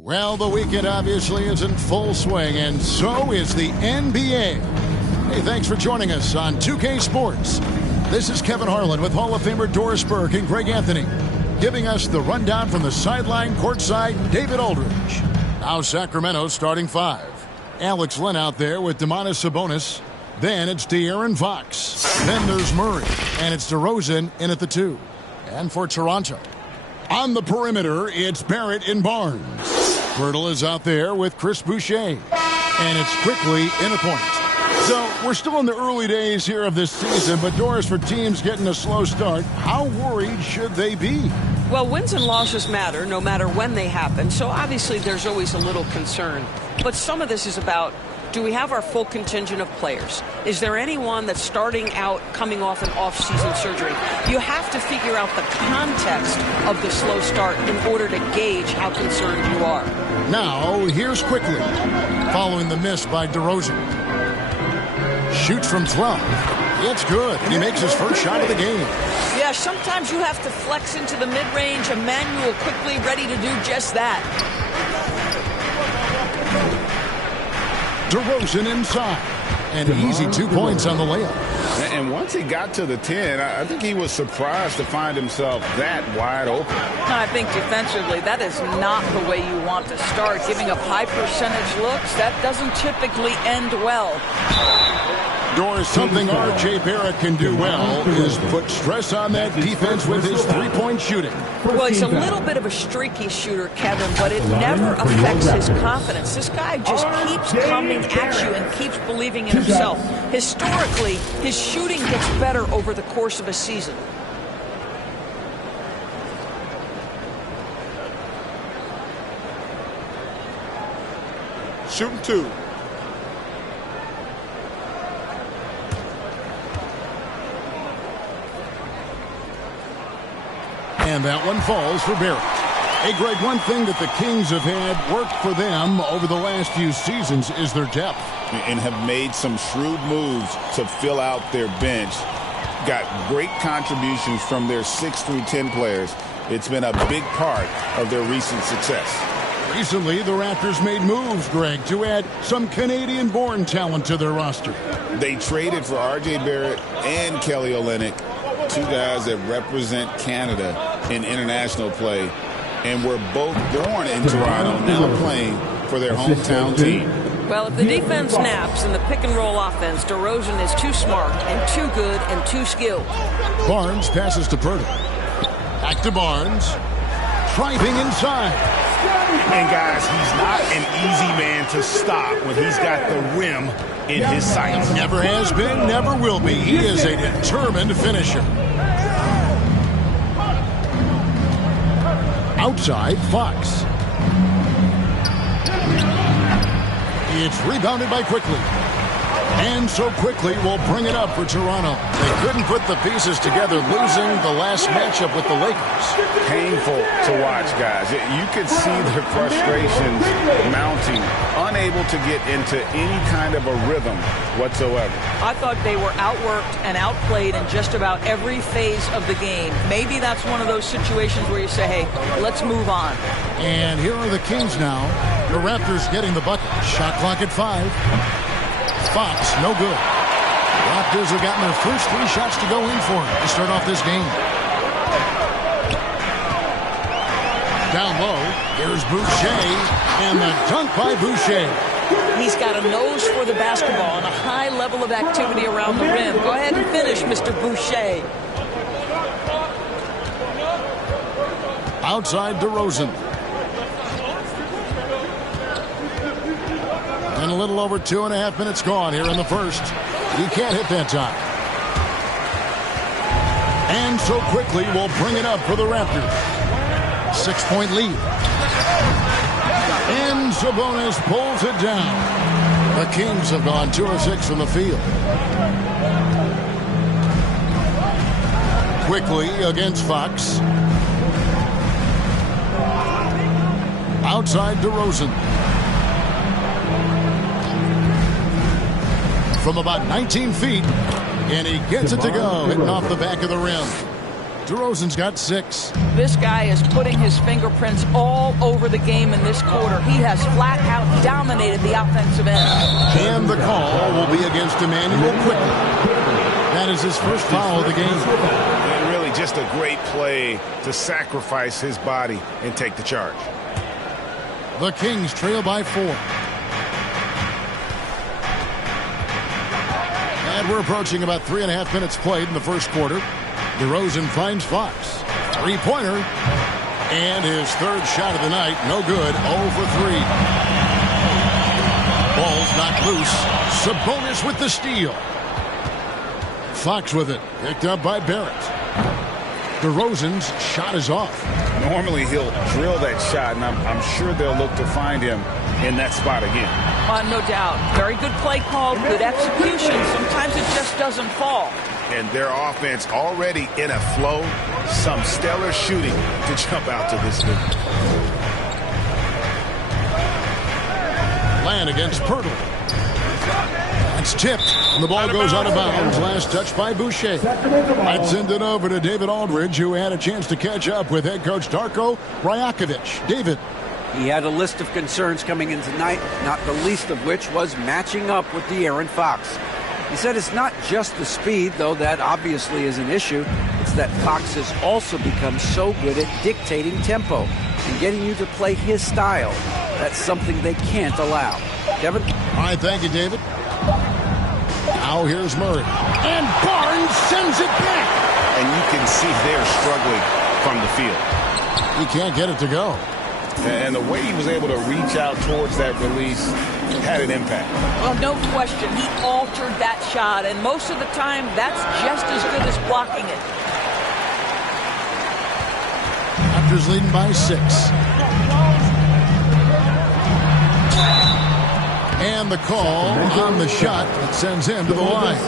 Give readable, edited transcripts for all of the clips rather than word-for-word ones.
Well, the weekend obviously is in full swing, and so is the NBA. Hey, thanks for joining us on 2K Sports. This is Kevin Harlan with Hall of Famer Doris Burke and Greg Anthony, giving us the rundown from the sideline courtside, David Aldridge. Now Sacramento starting five. Alex Len out there with Domantas Sabonis. Then it's De'Aaron Fox. Then there's Murray, and it's DeRozan in at the 2. And for Toronto, on the perimeter, it's Barrett and Barnes. Pirtle is out there with Chris Boucher. And it's quickly in a point. So we're still in the early days here of this season, but Doris, for teams getting a slow start, how worried should they be? Well, wins and losses matter no matter when they happen, so obviously there's always a little concern. But some of this is about, do we have our full contingent of players? Is there anyone that's starting out coming off an off-season surgery? You have to figure out the context of the slow start in order to gauge how concerned you are. Now, here's quickly, following the miss by DeRozan. Shoots from 12. It's good. He makes his first shot of the game. Yeah, sometimes you have to flex into the mid-range. Emmanuel quickly ready to do just that. DeRozan inside. And easy 2 points on the layup. And once he got to the 10, I think he was surprised to find himself that wide open. I think defensively, that is not the way you want to start. Giving up high percentage looks, that doesn't typically end well. Doris, something R.J. Barrett can do well is put stress on that defense with his three-point shooting. Well, he's a little bit of a streaky shooter, Kevin, but it never affects his confidence. This guy just keeps coming at you and keeps believing in himself. Historically, his shooting gets better over the course of a season. Shooting 2. And that one falls for Barrett. Hey, Greg, one thing that the Kings have had worked for them over the last few seasons is their depth. And have made some shrewd moves to fill out their bench. Got great contributions from their 6 through 10 players. It's been a big part of their recent success. Recently, the Raptors made moves, Greg, to add some Canadian-born talent to their roster. They traded for R.J. Barrett and Kelly Olynyk, 2 guys that represent Canada in international play, and were both born in Toronto, now playing for their hometown team. Well, if the defense naps and the pick-and-roll offense, DeRozan is too smart and too good and too skilled. Barnes passes to Pirtle. Back to Barnes. Driving inside. And, guys, he's not an easy man to stop when he's got the rim in his sights. Never has been, never will be. He is a determined finisher. Outside, Fox. It's rebounded by Quickly. And so Quickly will bring it up for Toronto. They couldn't put the pieces together, losing the last matchup with the Lakers. Painful to watch, guys. You could see their frustrations mounting, unable to get into any kind of a rhythm whatsoever. I thought they were outworked and outplayed in just about every phase of the game. Maybe that's one of those situations where you say, hey, let's move on. And here are the Kings now. The Raptors getting the bucket. Shot clock at 5. Fox, no good. Raptors have gotten their first 3 shots to go in for him to start off this game. Down low, here's Boucher, and the dunk by Boucher. He's got a nose for the basketball and a high level of activity around the rim. Go ahead and finish, Mr. Boucher. Outside DeRozan. And a little over 2.5 minutes gone here in the first. He can't hit that time. And so Quickly will bring it up for the Raptors. 6-point lead. And Sabonis pulls it down. The Kings have gone 2 of 6 from the field. Quickly against Fox. Outside DeRozan. From about 19 feet, and he gets it to go, hitting off the back of the rim. DeRozan's got 6. This guy is putting his fingerprints all over the game in this quarter. He has flat out dominated the offensive end. And the call will be against Emmanuel quickly. That is his first foul of the game. And really just a great play to sacrifice his body and take the charge. The Kings trail by 4. And we're approaching about 3.5 minutes played in the first quarter. DeRozan finds Fox. Three-pointer. And his third shot of the night. No good. 0 for 3. Ball's knocked loose. Sabonis with the steal. Fox with it. Picked up by Barrett. DeRozan's shot is off. Normally he'll drill that shot, and I'm sure they'll look to find him in that spot again. No doubt. Very good play call, good execution. Sometimes it just doesn't fall. And their offense already in a flow. Some stellar shooting to jump out to this lead. Land against Pirtle. That's tipped, and the ball goes out of bounds. Last touch by Boucher. Let's send it over to David Aldridge, who had a chance to catch up with head coach Darko Rajakovic. David. He had a list of concerns coming in tonight, not the least of which was matching up with De'Aaron Fox. He said it's not just the speed, though that obviously is an issue. It's that Fox has also become so good at dictating tempo and getting you to play his style. That's something they can't allow. Kevin? All right, thank you, David. Now here's Murray. And Barnes sends it back. And you can see they're struggling from the field. He can't get it to go. And the way he was able to reach out towards that release had an impact. Well, no question. He altered that shot, and most of the time, that's just as good as blocking it. Raptors leading by 6. And the call on the shot that sends him to the line.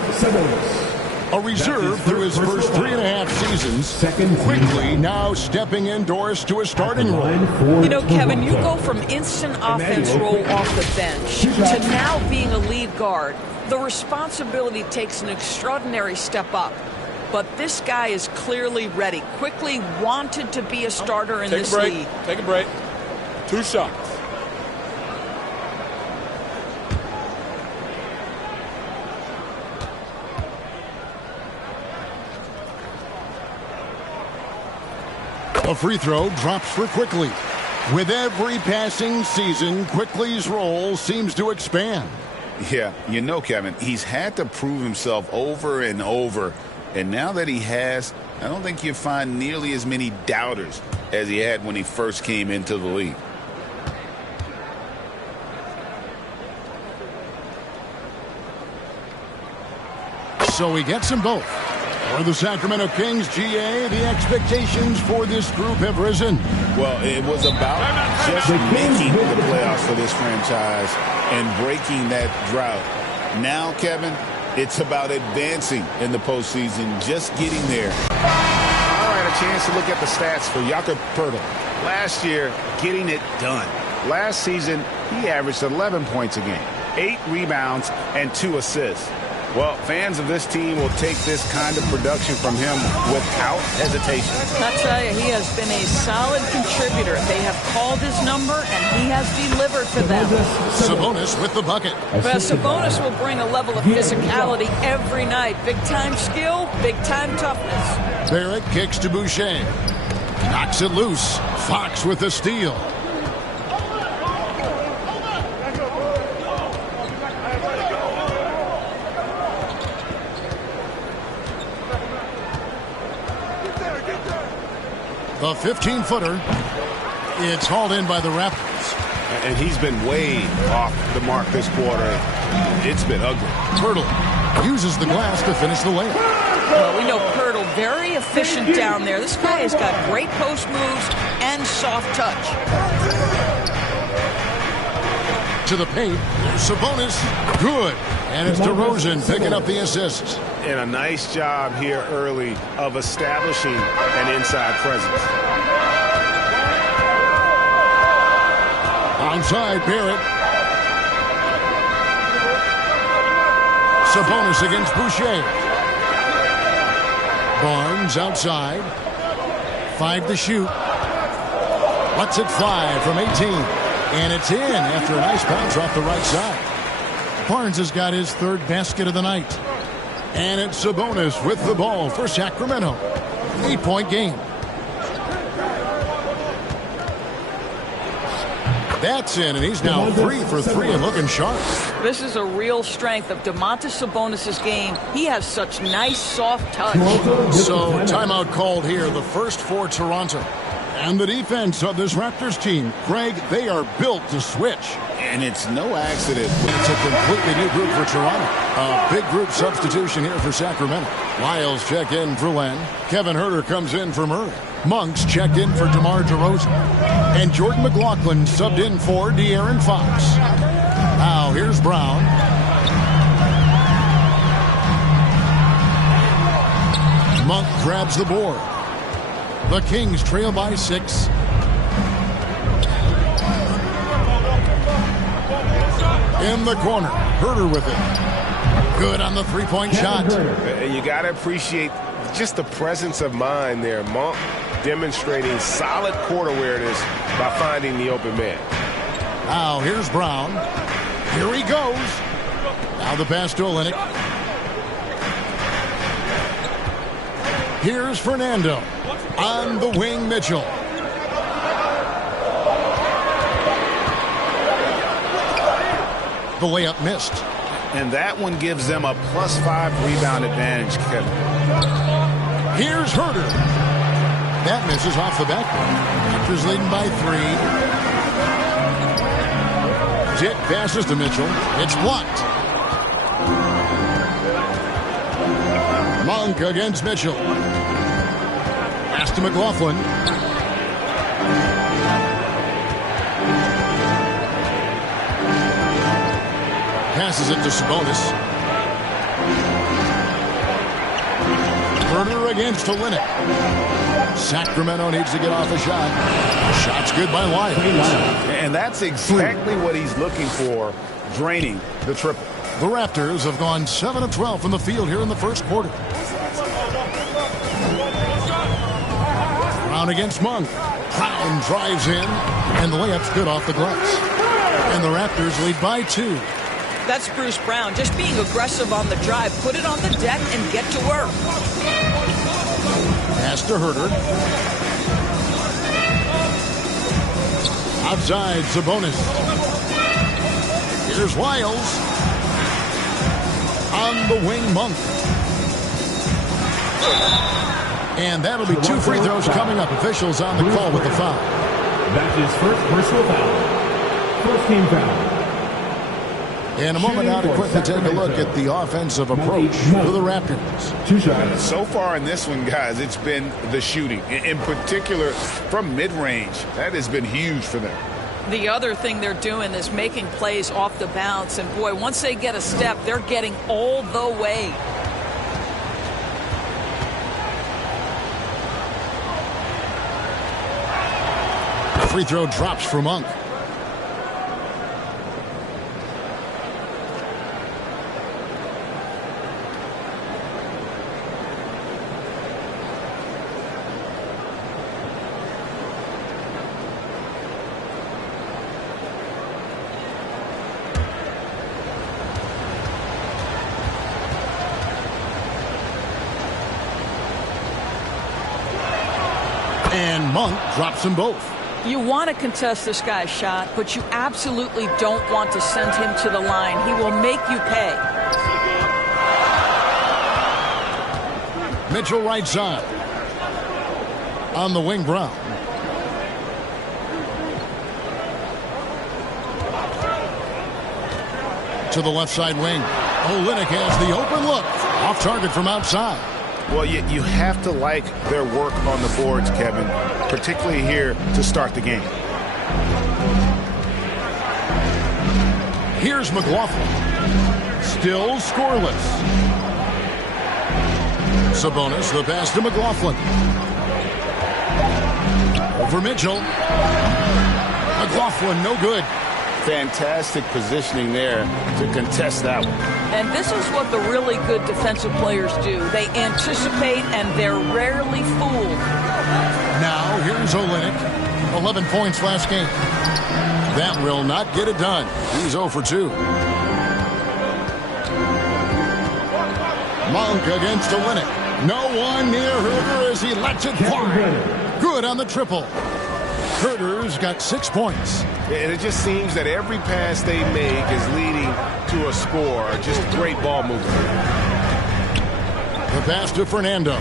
A reserve through his first 3.5 seasons. Quickly now stepping indoors to a starting role. You know, Kevin, you go from instant offense role off the bench to now being a lead guard. The responsibility takes an extraordinary step up. But this guy is clearly ready. Quickly wanted to be a starter in this league. Take a break. 2 shots. A free throw drops for Quickly. With every passing season, Quickly's role seems to expand. Yeah, you know, Kevin, he's had to prove himself over and over. And now that he has, I don't think you find nearly as many doubters as he had when he first came into the league. So he gets them both. For the Sacramento Kings, GA, the expectations for this group have risen. Well, it was about just making the playoffs for this franchise and breaking that drought. Now, Kevin, it's about advancing in the postseason, just getting there. All right, a chance to look at the stats for Jakob Poeltl. Last year, getting it done. Last season, he averaged 11 points a game, 8 rebounds, and 2 assists. Well, fans of this team will take this kind of production from him without hesitation. I tell you, he has been a solid contributor. They have called his number, and he has delivered for them. Sabonis with the bucket. But Sabonis will bring a level of physicality every night. Big-time skill, big-time toughness. Barrett kicks to Boucher. Knocks it loose. Fox with the steal. The 15-footer. It's hauled in by the Raptors. And he's been way off the mark this quarter. It's been ugly. Poeltl uses the glass to finish the layup. Well, we know Poeltl very efficient down there. This guy has got great post moves and soft touch. To the paint. Sabonis. Good. And it's DeRozan picking up the assists. And a nice job here early of establishing an inside presence. Onside, Barrett. Sabonis against Boucher. Barnes outside. 5 to shoot. Lets it fly from 18. And it's in after a nice bounce off the right side. Barnes has got his 3rd basket of the night. And it's Sabonis with the ball for Sacramento. 8-point game. That's in, and he's now 3 for 3 and looking sharp. This is a real strength of Domantas Sabonis' game. He has such nice, soft touch. So, timeout called here, the first for Toronto. And the defense of this Raptors team, Greg, they are built to switch. And it's no accident. It's a completely new group for Toronto. A big group substitution here for Sacramento. Lyles check in for Len. Kevin Huerter comes in for Murray. Monks checked in for DeMar DeRozan. And Jordan McLaughlin subbed in for De'Aaron Fox. Now here's Brown. Monk grabs the board. The Kings trail by 6. In the corner, Huerter with it. Good on the 3-point shot. You got to appreciate just the presence of mind there. Monk demonstrating solid court awareness by finding the open man. Now here's Brown. Here he goes. Now the pass to Olynyk. Here's Fernando. On the wing, Mitchell. The layup missed. And that one gives them a +5 rebound advantage, Kevin. Here's Huerter. That misses off the backboard. Raptors leading by 3. Dick passes to Mitchell. It's blocked. Monk against Mitchell. Pass to McLaughlin. Passes it to Sabonis. Huerter against Olynyk. Sacramento needs to get off a shot. Shot's good by Lyles. And that's exactly what he's looking for, draining the triple. The Raptors have gone 7 of 12 from the field here in the first quarter. Brown against Monk. Brown drives in, and the layup's good off the glass. And the Raptors lead by 2. That's Bruce Brown, just being aggressive on the drive. Put it on the deck and get to work. Pass to Huerter. Outside, Sabonis. Here's Lyles. On the wing, Monk. And that'll be 2 free throws coming up. Officials on the call with the foul. That's his first personal foul. First team foul. In a moment now to quickly take a look at the offensive approach for the Raptors. So far in this one, guys, it's been the shooting. In particular, from mid-range. That has been huge for them. The other thing they're doing is making plays off the bounce. And, boy, once they get a step, they're getting all the way. The free throw drops for Monk. And Monk drops them both. You want to contest this guy's shot, but you absolutely don't want to send him to the line. He will make you pay. Mitchell right side. On the wing, Brown. To the left side wing. Olynyk has the open look. Off target from outside. Well, you have to like their work on the boards, Kevin, particularly here to start the game. Here's McLaughlin. Still scoreless. Sabonis, the pass to McLaughlin. Over Mitchell. McLaughlin, no good. Fantastic positioning there to contest that one. And this is what the really good defensive players do. They anticipate, and they're rarely fooled. Now Here's Olynyk. 11 points last game. That will not get it done. He's 0 for 2. Monk against Olynyk. No one near Herter as he lets it fly. Good on the triple. Herter's got 6 points. And it just seems that every pass they make is leading to a score. Just great ball movement. The pass to Fernando.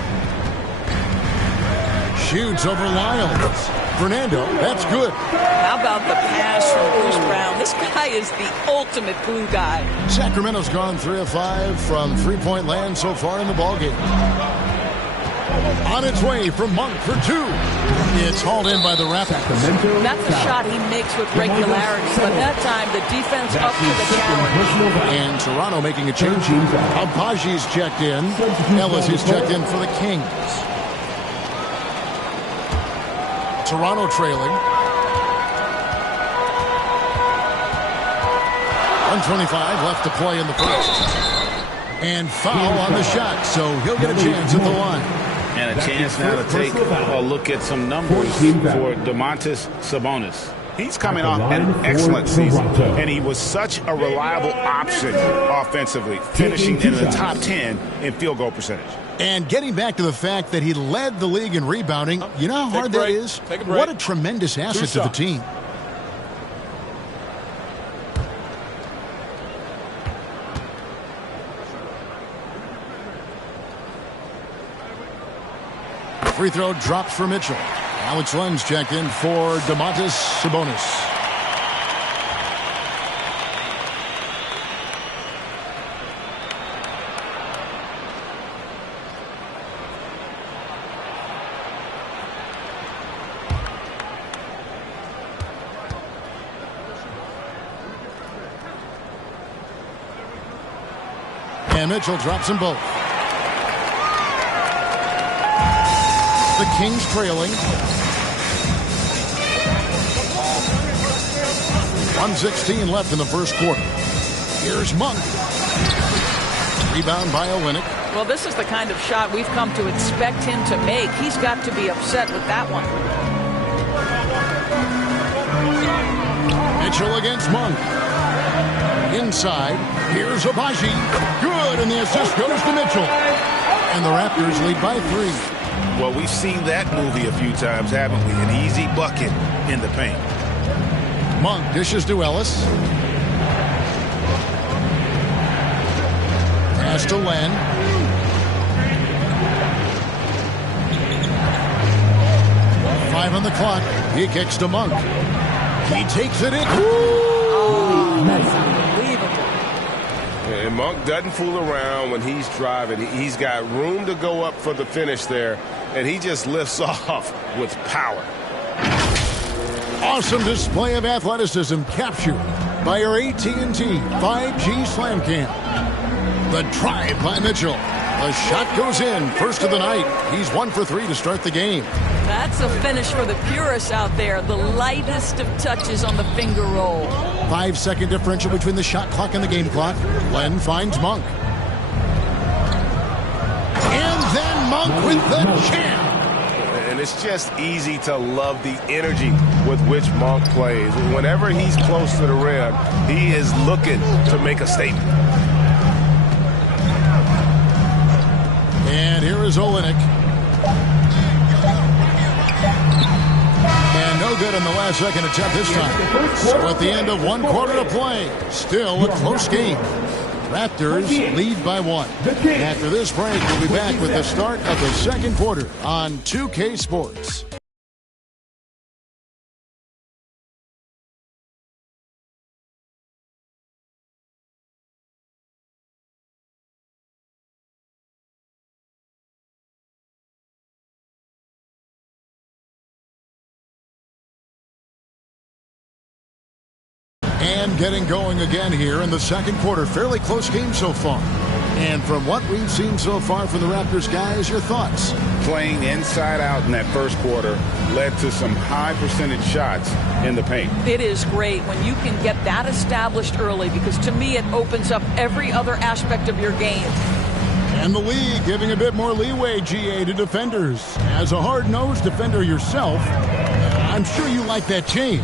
Shoots over Lyles. Fernando, that's good. How about the pass from Bruce Brown? This guy is the ultimate glue guy. Sacramento's gone 3 of 5 from three-point land so far in the ballgame. On its way from Monk for 2. It's hauled in by the Raptors. That's a shot he makes with regularity, but that time the defense up to the challenge. And Toronto making a change. Abaji's checked in. Ellis is checked in for the Kings. Toronto trailing. 125 left to play in the first. And foul on the shot, so he'll get a chance at the line. And a chance now to take a look at some numbers for Domantas Sabonis. He's coming off an excellent season, and he was such a reliable option offensively, finishing in the top 10 in field goal percentage. And getting back to the fact that he led the league in rebounding, you know how hard that is? What a tremendous asset to the team. Free throw drops for Mitchell. Alex Len's checked in for Domantas Sabonis. And Mitchell drops them both. The Kings trailing. 1:16 left in the first quarter. Here's Monk. Rebound by Olynyk. Well, this is the kind of shot we've come to expect him to make. He's got to be upset with that one. Mitchell against Monk. Inside. Here's Abaji. Good, and the assist goes to Mitchell. And the Raptors lead by 3. Well, we've seen that movie a few times, haven't we? An easy bucket in the paint. Monk dishes to Ellis. Pass to Len. Five on the clock. He kicks to Monk. He takes it in. Oh, that's unbelievable. And Monk doesn't fool around when he's driving. He's got room to go up for the finish there, and he just lifts off with power. Awesome display of athleticism captured by our AT&T 5G Slam Cam. The drive by Mitchell. The shot goes in. First of the night. He's 1 for 3 to start the game. That's a finish for the purists out there. The lightest of touches on the finger roll. 5-second differential between the shot clock and the game clock. Len finds Monk. And then Monk with the jam. And it's just easy to love the energy with which Monk plays. Whenever he's close to the rim, he is looking to make a statement. And here is Olynyk. And no good in the last second attempt this time. So at the end of 1 quarter to play, still a close game. Raptors lead by 1. After this break, we'll be back with the start of the second quarter on 2K Sports. And getting going again here in the second quarter. Fairly close game so far. And from what we've seen so far from the Raptors, guys, your thoughts? Playing inside out in that first quarter led to some high percentage shots in the paint. It is great when you can get that established early, because to me it opens up every other aspect of your game. And the league giving a bit more leeway, GA, to defenders. As a hard-nosed defender yourself, I'm sure you like that change.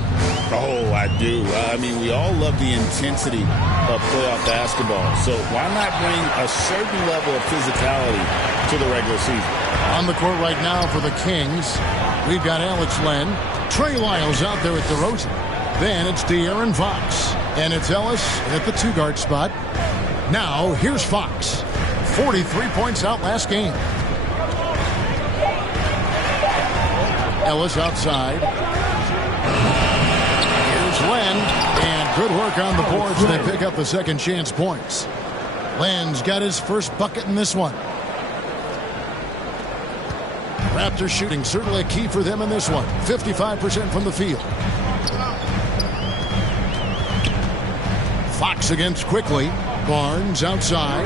Oh, I do. I mean, we all love the intensity of playoff basketball. So why not bring a certain level of physicality to the regular season? On the court right now for the Kings, we've got Alex Len. Trey Lyles out there at DeRozan. Then it's De'Aaron Fox. And it's Ellis at the two-guard spot. Now, here's Fox. 43 points out last game. Ellis outside. Here's Len. And good work on the boards. They pick up the second chance points. Len's got his first bucket in this one. Raptors shooting certainly a key for them in this one. 55% from the field. Fox against quickly. Barnes outside.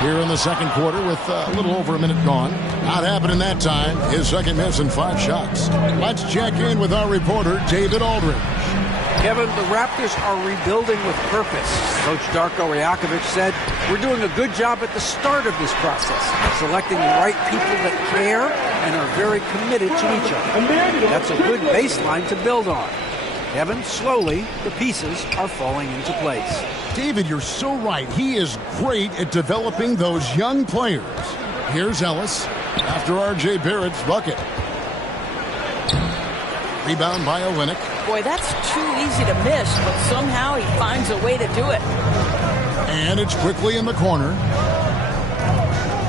Here in the second quarter with a little over a minute gone. Not happening that time. His second miss and 5 shots. Let's check in with our reporter, David Aldridge. Kevin, the Raptors are rebuilding with purpose. Coach Darko Rajakovic said, we're doing a good job at the start of this process, selecting the right people that care and are very committed to each other. That's a good baseline to build on. Kevin, slowly, the pieces are falling into place. David, you're so right. He is great at developing those young players. Here's Ellis after R.J. Barrett's bucket. Rebound by Olynyk. Boy, that's too easy to miss, but somehow he finds a way to do it. And it's quickly in the corner.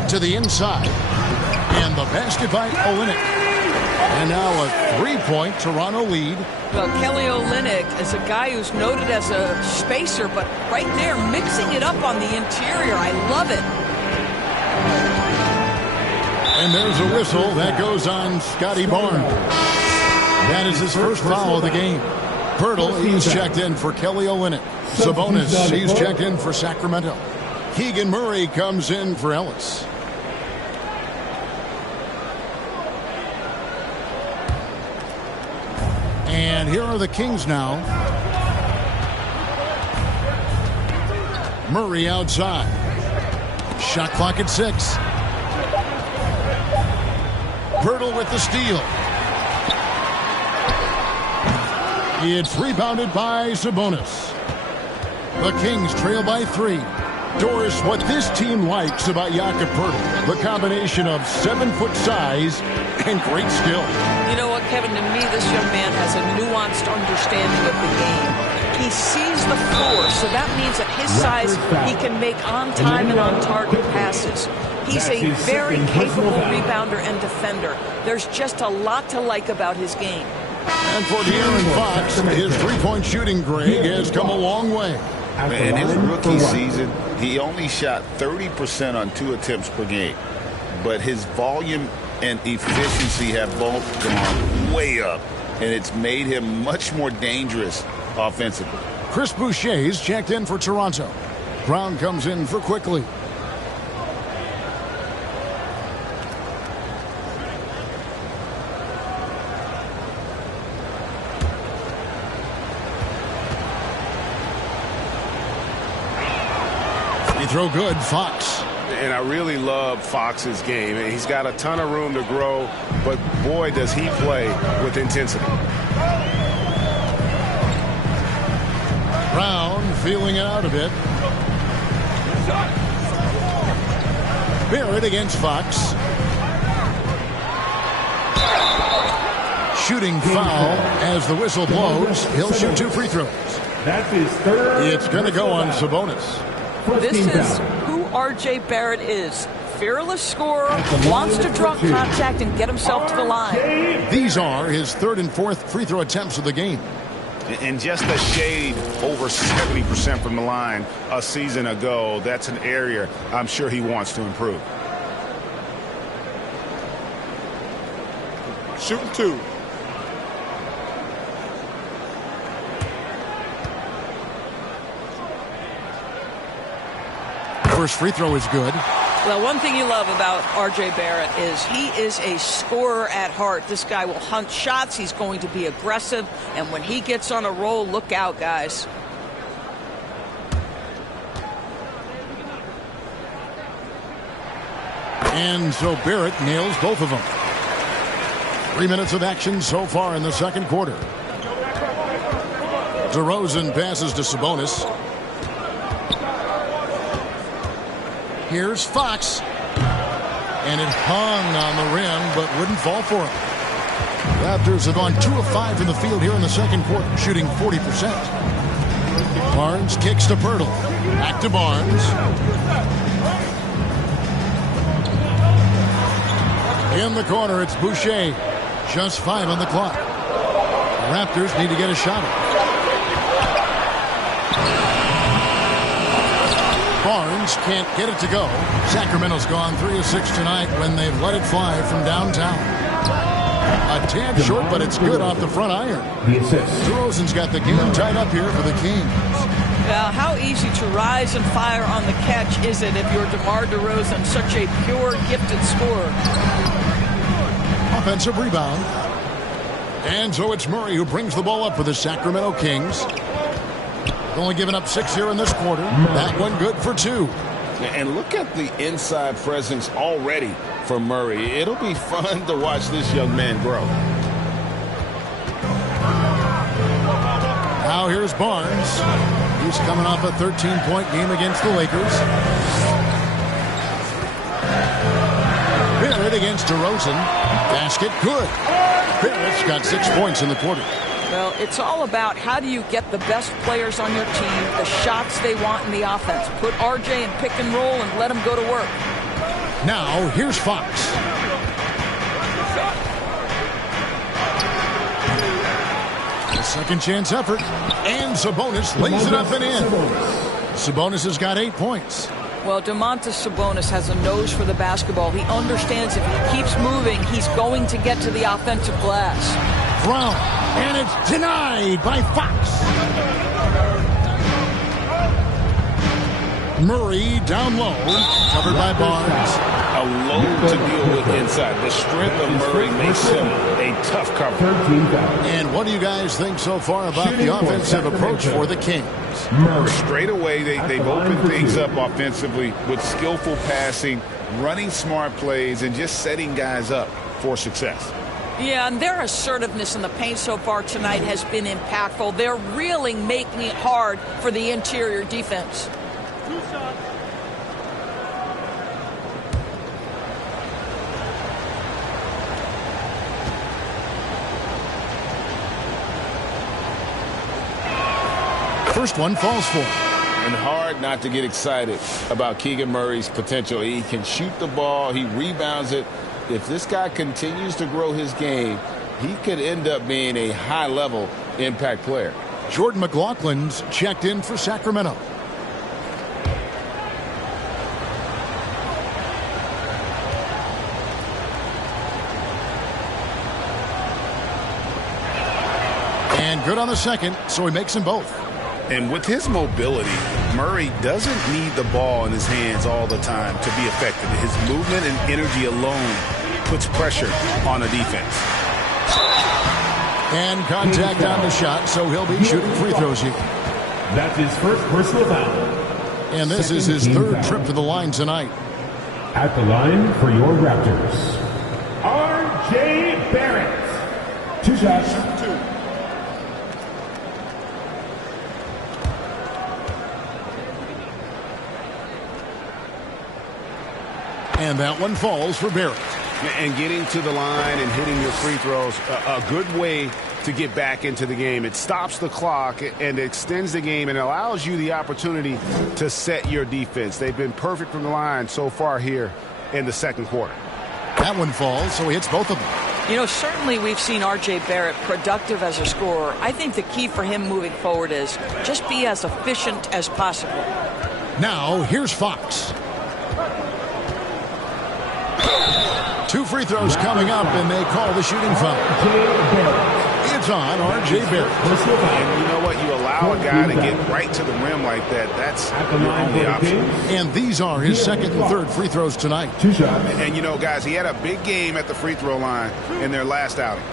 To the inside. And the basket by Olynyk. And now a 3-point Toronto lead. Well, Kelly Olynyk is a guy who's noted as a spacer, but right there, mixing it up on the interior. I love it. And there's a whistle that goes on Scotty Barnes. That is his first foul of the game. Pirtle, he's checked in for Kelly Olynyk. Sabonis, he's checked in for Sacramento. Keegan Murray comes in for Ellis. And here are the Kings now. Murray outside. Shot clock at 6. Pirtle with the steal. It's rebounded by Sabonis. The Kings trail by 3. Doris, what this team likes about Jakob Pirtle, the combination of 7-foot size and great skill. You know what, Kevin, to me, this young man has a nuanced understanding of the game. He sees the floor, so that means at his size, he can make on-time and on-target passes. He's a very capable rebounder and defender. There's just a lot to like about his game. And for De'Aaron Fox, his three-point shooting, Greg, has come a long way. In his rookie season, he only shot 30% on 2 attempts per game. But his volume and efficiency have both gone way up, and it's made him much more dangerous offensively. Chris Boucher's checked in for Toronto. Brown comes in for quickly. Throw good, Fox. And I really love Fox's game. He's got a ton of room to grow, but boy, does he play with intensity. Brown feeling it out a bit. Barrett against Fox. Shooting foul as the whistle blows. He'll shoot 2 free throws. That's his third. It's going to go on Sabonis. This is who R.J. Barrett is. Fearless scorer, wants to draw contact and get himself to the line. These are his 3rd and 4th free throw attempts of the game. And just a shade over 70% from the line a season ago. That's an area I'm sure he wants to improve. Shooting 2. First free throw is good. Well, one thing you love about R.J. Barrett is he is a scorer at heart. This guy will hunt shots. He's going to be aggressive. And when he gets on a roll, look out, guys. And so Barrett nails both of them. 3 minutes of action so far in the second quarter. DeRozan passes to Sabonis. Here's Fox. And it hung on the rim, but wouldn't fall for him. Raptors have gone 2 of 5 from the field here in the second quarter, shooting 40%. Barnes kicks to Pirtle. Back to Barnes. In the corner, it's Boucher. Just 5 on the clock. The Raptors need to get a shot at it. Barnes can't get it to go. Sacramento's gone 3 of 6 tonight when they've let it fly from downtown. A tad short, but it's good off the front iron. DeRozan's got the game tied up here for the Kings. Now, how easy to rise and fire on the catch is it if you're DeMar DeRozan, such a pure, gifted scorer? Offensive rebound. And so it's Murray who brings the ball up for the Sacramento Kings. Only giving up 6 here in this quarter. That one good for 2. And look at the inside presence already for Murray. It'll be fun to watch this young man grow. Now here's Barnes. He's coming off a 13-point game against the Lakers. Barrett against DeRozan. Basket good. Barrett's got 6 points in the quarter. Well, it's all about how do you get the best players on your team, the shots they want in the offense. Put RJ in pick and roll and let him go to work. Now, here's Fox. A second chance effort. And Sabonis lays it up and in. Sabonis has got 8 points. Well, Domantas Sabonis has a nose for the basketball. He understands if he keeps moving, he's going to get to the offensive glass. Brown. And it's denied by Fox. Murray down low. Covered by Barnes. A load to deal with inside. The strength of Murray makes him a tough cover. And what do you guys think so far about the offensive approach for the Kings? Straight away, they've opened things up offensively with skillful passing, running smart plays, and just setting guys up for success. Yeah, and their assertiveness in the paint so far tonight has been impactful. They're really making it hard for the interior defense. First one falls for him. And hard not to get excited about Keegan Murray's potential. He can shoot the ball. He rebounds it. If this guy continues to grow his game, he could end up being a high-level impact player. Jordan McLaughlin's checked in for Sacramento. And good on the second, so he makes them both. And with his mobility, Murray doesn't need the ball in his hands all the time to be effective. His movement and energy alone puts pressure on a defense. And contact on the shot, so he'll be shooting free throws here. That's his first personal foul. And this is his third trip to the line tonight. At the line for your Raptors, R.J. Barrett. 2 shots. And that one falls for Barrett. And getting to the line and hitting your free throws, a good way to get back into the game. It stops the clock and extends the game and allows you the opportunity to set your defense. They've been perfect from the line so far here in the second quarter. That one falls, so he hits both of them. You know, certainly we've seen R.J. Barrett productive as a scorer. I think the key for him moving forward is just be as efficient as possible. Now, here's Fox. 2 free throws coming up, and they call the shooting foul. It's on R.J. Barrett. And you know what? You allow a guy to get right to the rim like that. That's your only option. And these are his second and third free throws tonight. And, you know, guys, he had a big game at the free throw line in their last outing.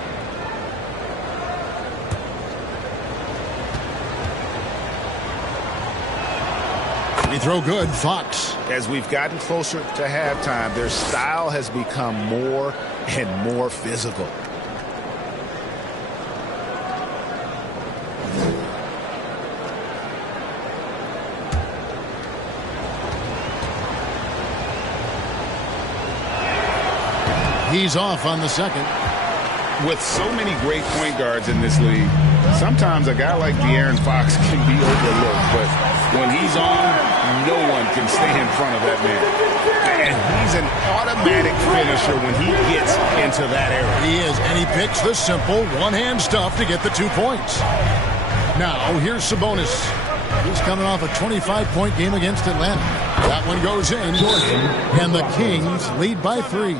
Free throw good, Fox. As we've gotten closer to halftime, their style has become more and more physical. He's off on the second. With so many great point guards in this league, sometimes a guy like De'Aaron Fox can be overlooked, but when he's on, no one can stay in front of that man. And he's an automatic finisher when he gets into that area. He is, and he picks the simple one-hand stuff to get the 2 points. Now, here's Sabonis. He's coming off a 25-point game against Atlanta. That one goes in, and the Kings lead by 3.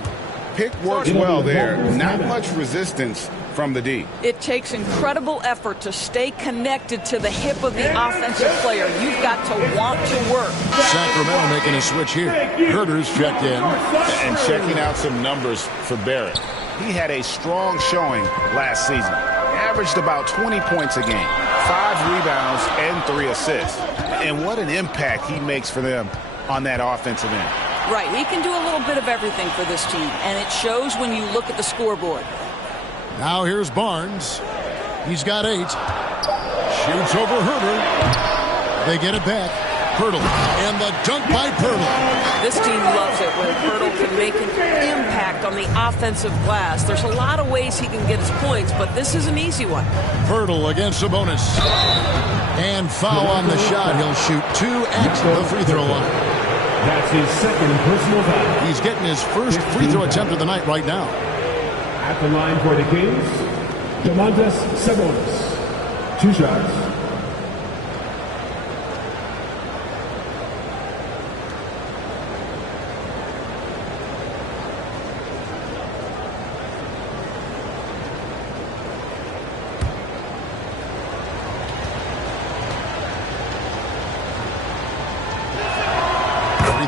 Pick works well there. Not much resistance from the D. It takes incredible effort to stay connected to the hip of the offensive player. You've got to want to work. Sacramento making a switch here. Herter's checked in. And checking out some numbers for Barrett. He had a strong showing last season. Averaged about 20 points a game, 5 rebounds, and 3 assists. And what an impact he makes for them on that offensive end. Right, he can do a little bit of everything for this team, and it shows when you look at the scoreboard. Now here's Barnes. He's got 8. Shoots over Herter. They get it back. Pirtle. And the dunk by Pirtle. This team loves it when Pirtle can make an impact on the offensive glass. There's a lot of ways he can get his points, but this is an easy one. Pirtle against Sabonis. And foul on the shot. He'll shoot 2 at the free throw line. That's his second personal foul. He's getting his first free throw attempt of the night right now. At the line for the Kings, Domantas Sabonis. 2 shots.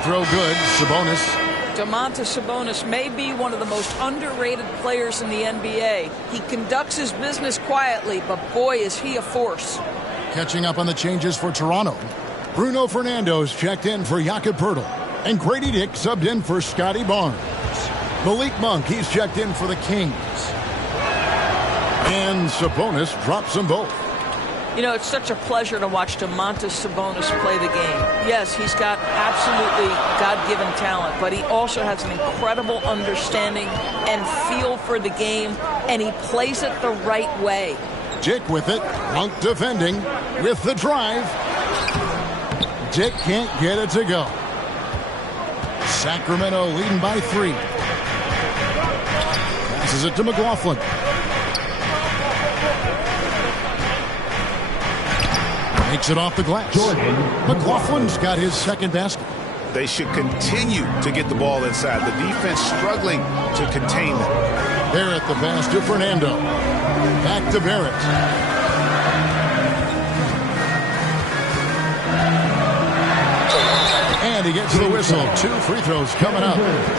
Throw good, Sabonis. Domantas Sabonis may be one of the most underrated players in the NBA. He conducts his business quietly, but boy, is he a force. Catching up on the changes for Toronto. Bruno Fernando's checked in for Jakob Poeltl. And Grady Dick subbed in for Scotty Barnes. Malik Monk, he's checked in for the Kings. And Sabonis drops them both. You know, it's such a pleasure to watch Domantas Sabonis play the game. Yes, he's got absolutely God-given talent, but he also has an incredible understanding and feel for the game, and he plays it the right way. Dick with it. Monk defending with the drive. Dick can't get it to go. Sacramento leading by 3. Passes it to McLaughlin. Makes it off the glass. McLaughlin's got his second basket. They should continue to get the ball inside. The defense struggling to contain them. Barrett the pass to Fernando. Back to Barrett. And he gets the whistle. 2 free throws coming up.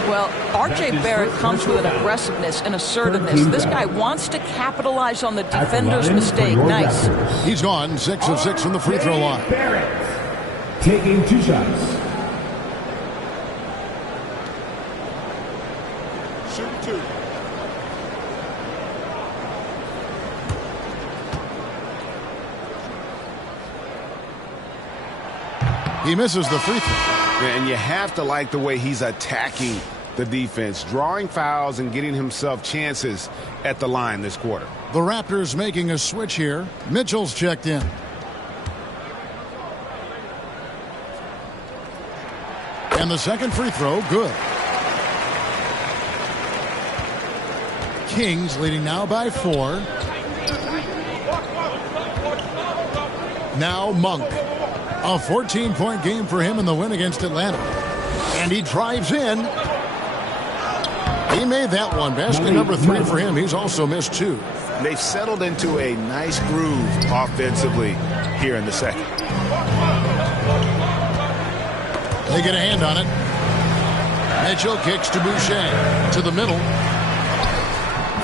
Well, R.J. Barrett comes with an aggressiveness and assertiveness. This guy wants to capitalize on the defender's mistake. Nice. He's gone 6 of 6 from the free throw line. Barrett taking 2 shots. Shoot 2. He misses the free throw. And you have to like the way he's attacking the defense, drawing fouls and getting himself chances at the line this quarter. The Raptors making a switch here. Mitchell's checked in. And the second free throw, good. Kings leading now by 4. Now Monk. A 14-point game for him in the win against Atlanta. And he drives in. He made that one. Basket number 3 for him. He's also missed 2. They've settled into a nice groove offensively here in the second. They get a hand on it. Mitchell kicks to Boucher. To the middle.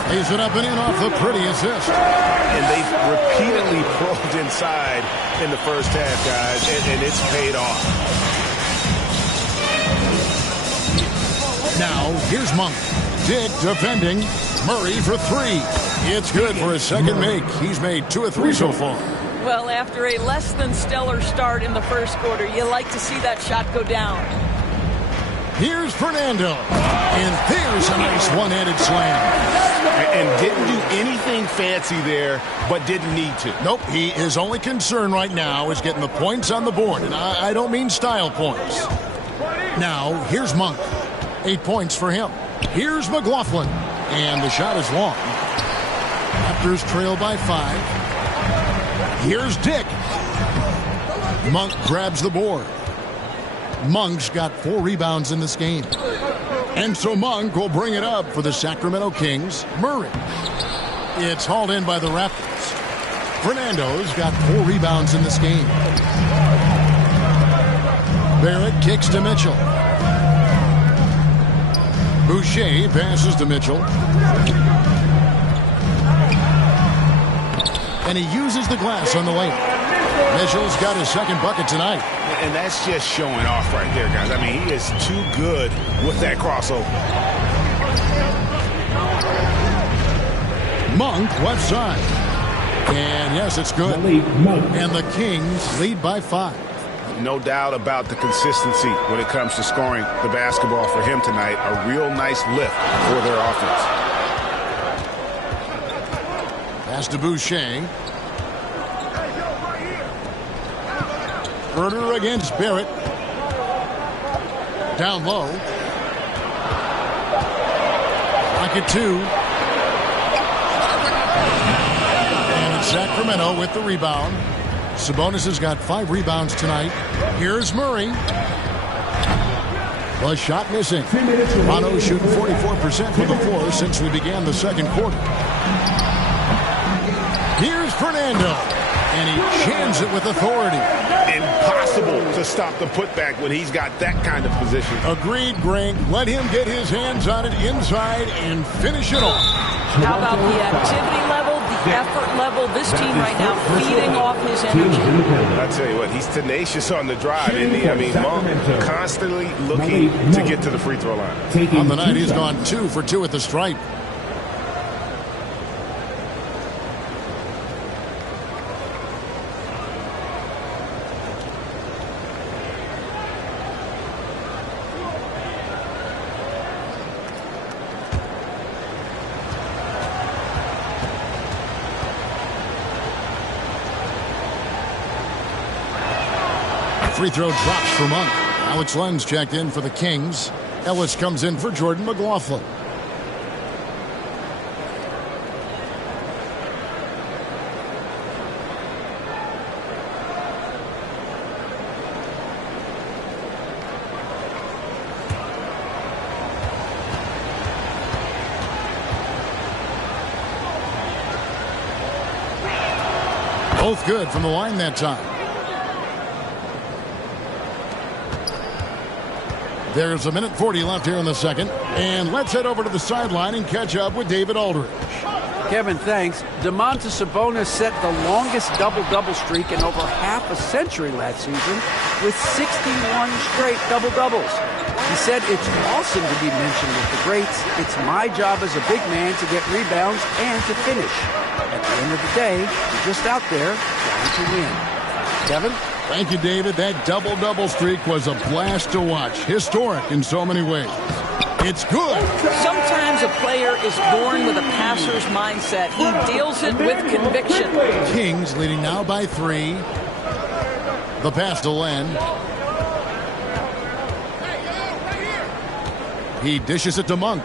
Lays it up and in off the pretty assist. And they've repeatedly probed inside in the first half, guys, and it's paid off. Now, here's Monk. Dick defending. Murray for three. It's good for his second make. He's made 2 of 3 so far. Well, after a less than stellar start in the first quarter, you like to see that shot go down. Here's Fernando. And there's a nice one-handed slam. And didn't do anything fancy there, but didn't need to. Nope, his only concern right now is getting the points on the board. And I don't mean style points. Now, here's Monk. 8 points for him. Here's McLaughlin. And the shot is long. Raptors trail by 5. Here's Dick. Monk grabs the board. Monk's got 4 rebounds in this game. And so Monk will bring it up for the Sacramento Kings. Murray. It's hauled in by the Raptors. Fernando's got 4 rebounds in this game. Barrett kicks to Mitchell. Boucher passes to Mitchell. And he uses the glass on the lane. Mitchell's got his second bucket tonight. And that's just showing off right there, guys. I mean, he is too good with that crossover. Monk left side. And yes, it's good. And the Kings lead by 5. No doubt about the consistency when it comes to scoring the basketball for him tonight. A real nice lift for their offense. Pass to Boucher. Herter against Barrett. Down low. Pocket 2. And it's Sacramento with the rebound. Sabonis has got 5 rebounds tonight. Here's Murray. The shot missing. Toronto shooting 44% from the floor since we began the second quarter. Here's Fernando. And he jams it with authority. Impossible to stop the putback when he's got that kind of position. Agreed, Greg. Let him get his hands on it inside and finish it off. How about the activity level, the effort level? This team right now feeding off his energy. I tell you what, he's tenacious on the drive, isn't he? I mean, Monk constantly looking to get to the free throw line. On the night, he's gone 2 for 2 at the stripe. Free throw drops for Monk. Alex Len's checked in for the Kings. Ellis comes in for Jordan McLaughlin. Both good from the line that time. There's a minute 40 left here in the second. And let's head over to the sideline and catch up with David Aldridge. Kevin, thanks. Domantas Sabonis set the longest double-double streak in over half a century last season with 61 straight double-doubles. He said, "It's awesome to be mentioned with the greats. It's my job as a big man to get rebounds and to finish. At the end of the day, you're just out there trying to win." Kevin? Thank you, David. That double-double streak was a blast to watch. Historic in so many ways. It's good. Sometimes a player is born with a passer's mindset. He deals it with conviction. Kings leading now by 3. The pass to Len. He dishes it to Monk.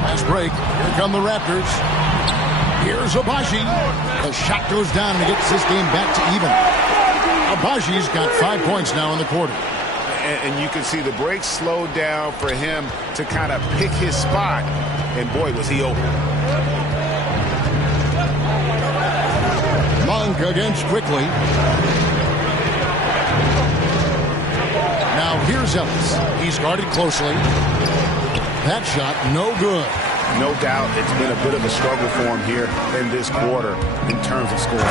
Pass break. Here come the Raptors. Here's Abaji. The shot goes down and gets this game back to even. Abaji's got 5 points now in the quarter. And you can see the break slowed down for him to kind of pick his spot. And boy, was he open. Monk against Quickly. Now here's Ellis. He's guarded closely. That shot, no good. No doubt it's been a bit of a struggle for him here in this quarter in terms of scoring.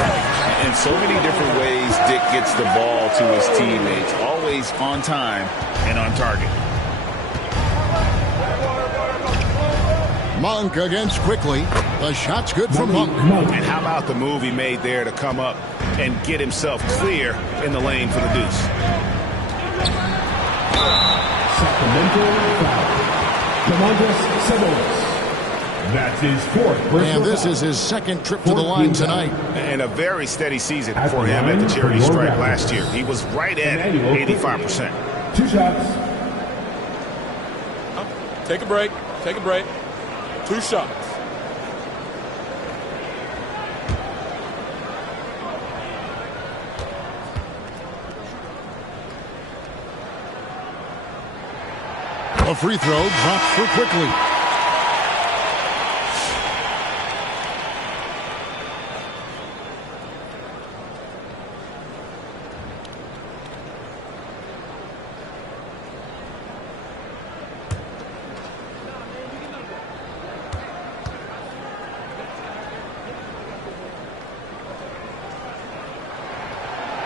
In so many different ways, Dick gets the ball to his teammates, always on time and on target. Monk against Quickly. The shot's good from Monk. And how about the move he made there to come up and get himself clear in the lane for the deuce? Sacramento foul. That's his fourth. And this is his second trip to the line tonight. And a very steady season for him at the charity stripe last year. He was right at 85%. 2 shots. Take a break. Take a break. 2 shots. A free throw drops for Quickly.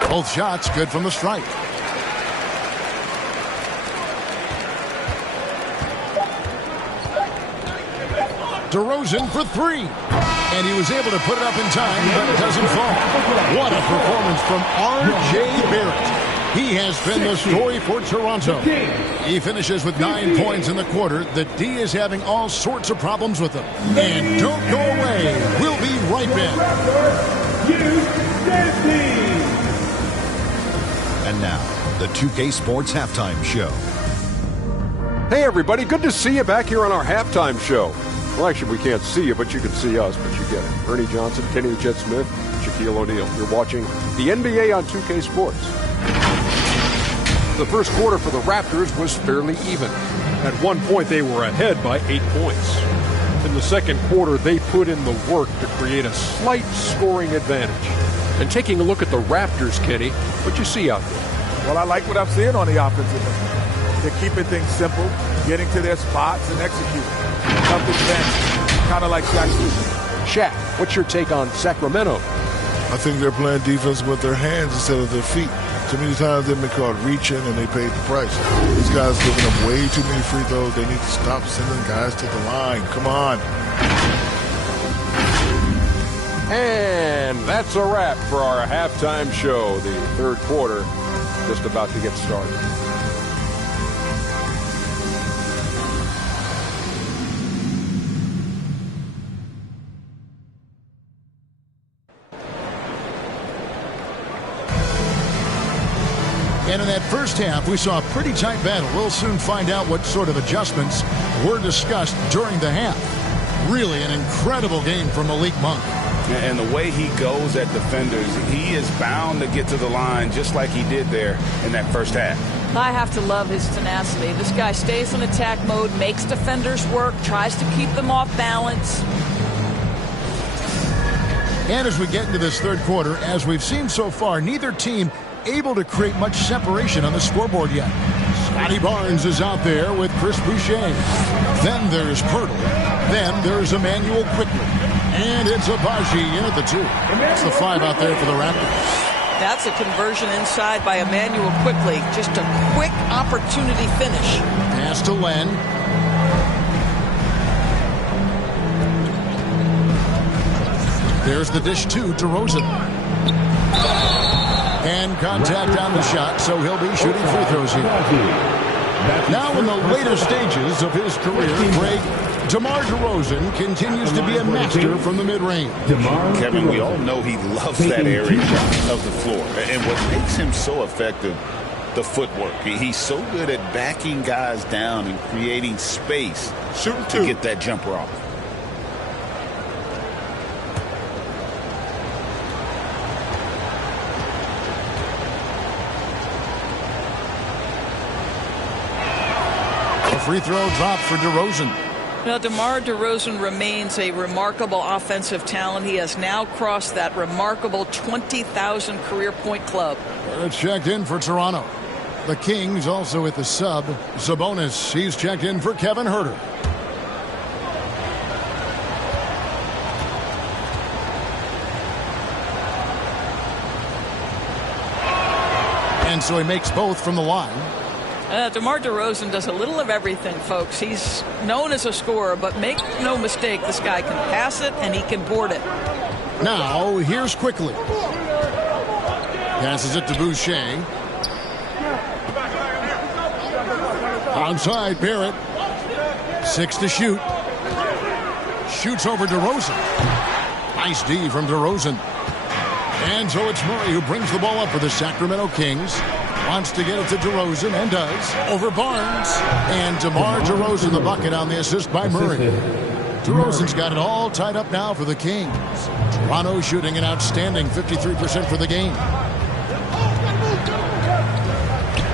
Both shots good from the stripe. DeRozan for 3. And he was able to put it up in time, but it doesn't fall. What a performance from R.J. Barrett. He has been the story for Toronto. He finishes with 9 points in the quarter. The D is having all sorts of problems with him. And don't go away. We'll be right back. And now, the 2K Sports Halftime Show. Hey, everybody. Good to see you back here on our halftime show. Well, actually, we can't see you, but you can see us, but you get it. Ernie Johnson, Kenny the Jet Smith, Shaquille O'Neal. You're watching the NBA on 2K Sports. The first quarter for the Raptors was fairly even. At one point, they were ahead by 8 points. In the second quarter, they put in the work to create a slight scoring advantage. And taking a look at the Raptors, Kenny, what you see out there? Well, I like what I'm seeing on the offensive end. They're keeping things simple, getting to their spots and executing. Tough defense, kind of like Shaq. Shaq, what's your take on Sacramento? I think they're playing defense with their hands instead of their feet. Too many times they've been caught reaching and they paid the price. These guys giving up way too many free throws. They need to stop sending guys to the line. Come on. And that's a wrap for our halftime show. The third quarter just about to get started. And in that first half, we saw a pretty tight battle. We'll soon find out what sort of adjustments were discussed during the half. Really an incredible game from Malik Monk. And the way he goes at defenders, he is bound to get to the line just like he did there in that first half. I have to love his tenacity. This guy stays in attack mode, makes defenders work, tries to keep them off balance. And as we get into this third quarter, as we've seen so far, neither team able to create much separation on the scoreboard yet. Scotty Barnes is out there with Chris Boucher. Then there's Pirtle. Then there's Emmanuel Quickly. And it's Abaji in at the 2. That's the 5 out there for the Raptors. That's a conversion inside by Emmanuel Quickly. Just a quick opportunity finish. Pass to Len. There's the dish to DeRozan. And contact on the shot, so he'll be shooting free throws here. Now in the later stages of his career, Greg, DeMar DeRozan continues to be a master from the mid-range. Kevin, we all know he loves that area of the floor. And what makes him so effective, the footwork. He's so good at backing guys down and creating space to get that jumper off. A free throw dropped for DeRozan. Now, DeMar DeRozan remains a remarkable offensive talent. He has now crossed that remarkable 20,000 career point club. It's checked in for Toronto. The Kings also at the sub. Sabonis, he's checked in for Kevin Huerter. And so he makes both from the line. DeMar DeRozan does a little of everything, folks. He's known as a scorer, but make no mistake, this guy can pass it and he can board it. Now, here's Quickly. Passes it to Boucher. Onside, Barrett. 6 to shoot. Shoots over DeRozan. Nice D from DeRozan. And so it's Murray who brings the ball up for the Sacramento Kings. Wants to get it to DeRozan and does. Over Barnes. And DeMar DeRozan the bucket on the assist by Murray. DeRozan's got it all tied up now for the Kings. Toronto shooting an outstanding 53% for the game.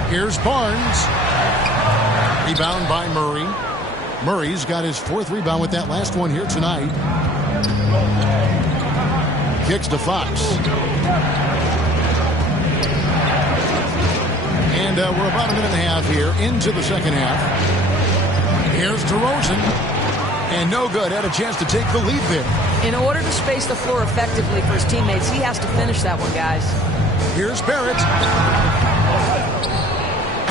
Here's Barnes. Rebound by Murray. Murray's got his 4th rebound with that last one here tonight. Kicks to Fox. And we're about a minute and a half here into the second half. Here's DeRozan. And no good. Had a chance to take the lead there. In order to space the floor effectively for his teammates, he has to finish that one, guys. Here's Barrett.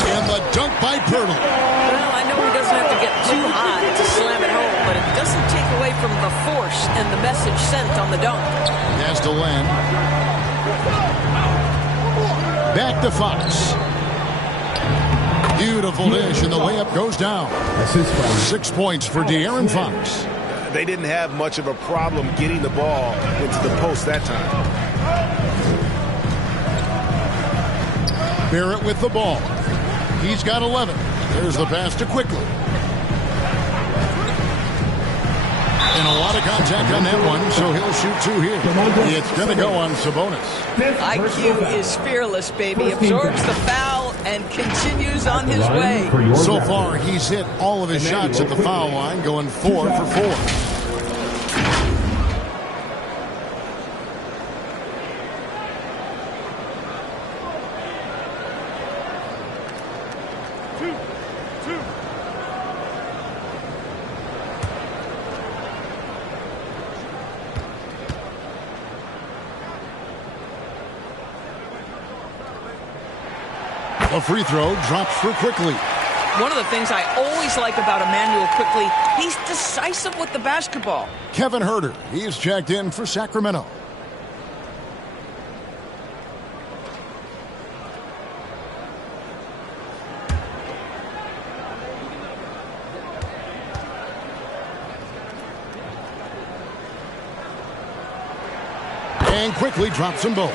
And the dunk by Pirtle. Well, I know he doesn't have to get too high to slam it home, but it doesn't take away from the force and the message sent on the dunk. Has to Len. Back to Fox. Beautiful dish, and the layup goes down. 6 points for De'Aaron Fox. They didn't have much of a problem getting the ball into the post that time. Barrett with the ball. He's got 11. There's the pass to Quickly. And a lot of contact on that one, so he'll shoot 2 here. It's going to go on Sabonis. IQ is fearless, baby. Absorbs the foul and continues on his way. So far, he's hit all of his shots at the foul line, going 4 for 4. A free throw drops for Quickly. One of the things I always like about Emmanuel Quickly, he's decisive with the basketball. Kevin Huerter, he's checked in for Sacramento. And Quickly drops them both.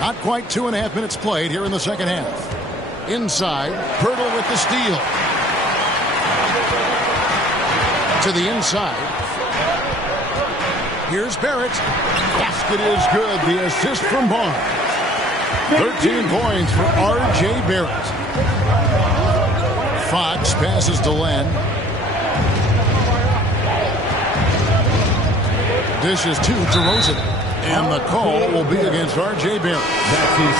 Not quite 2.5 minutes played here in the second half. Inside, Pirtle with the steal. To the inside. Here's Barrett. Basket is good. The assist from Barnes. 13 points for R.J. Barrett. Fox passes to Len. Dishes to DeRozan. And the call will be against R.J. Barrett.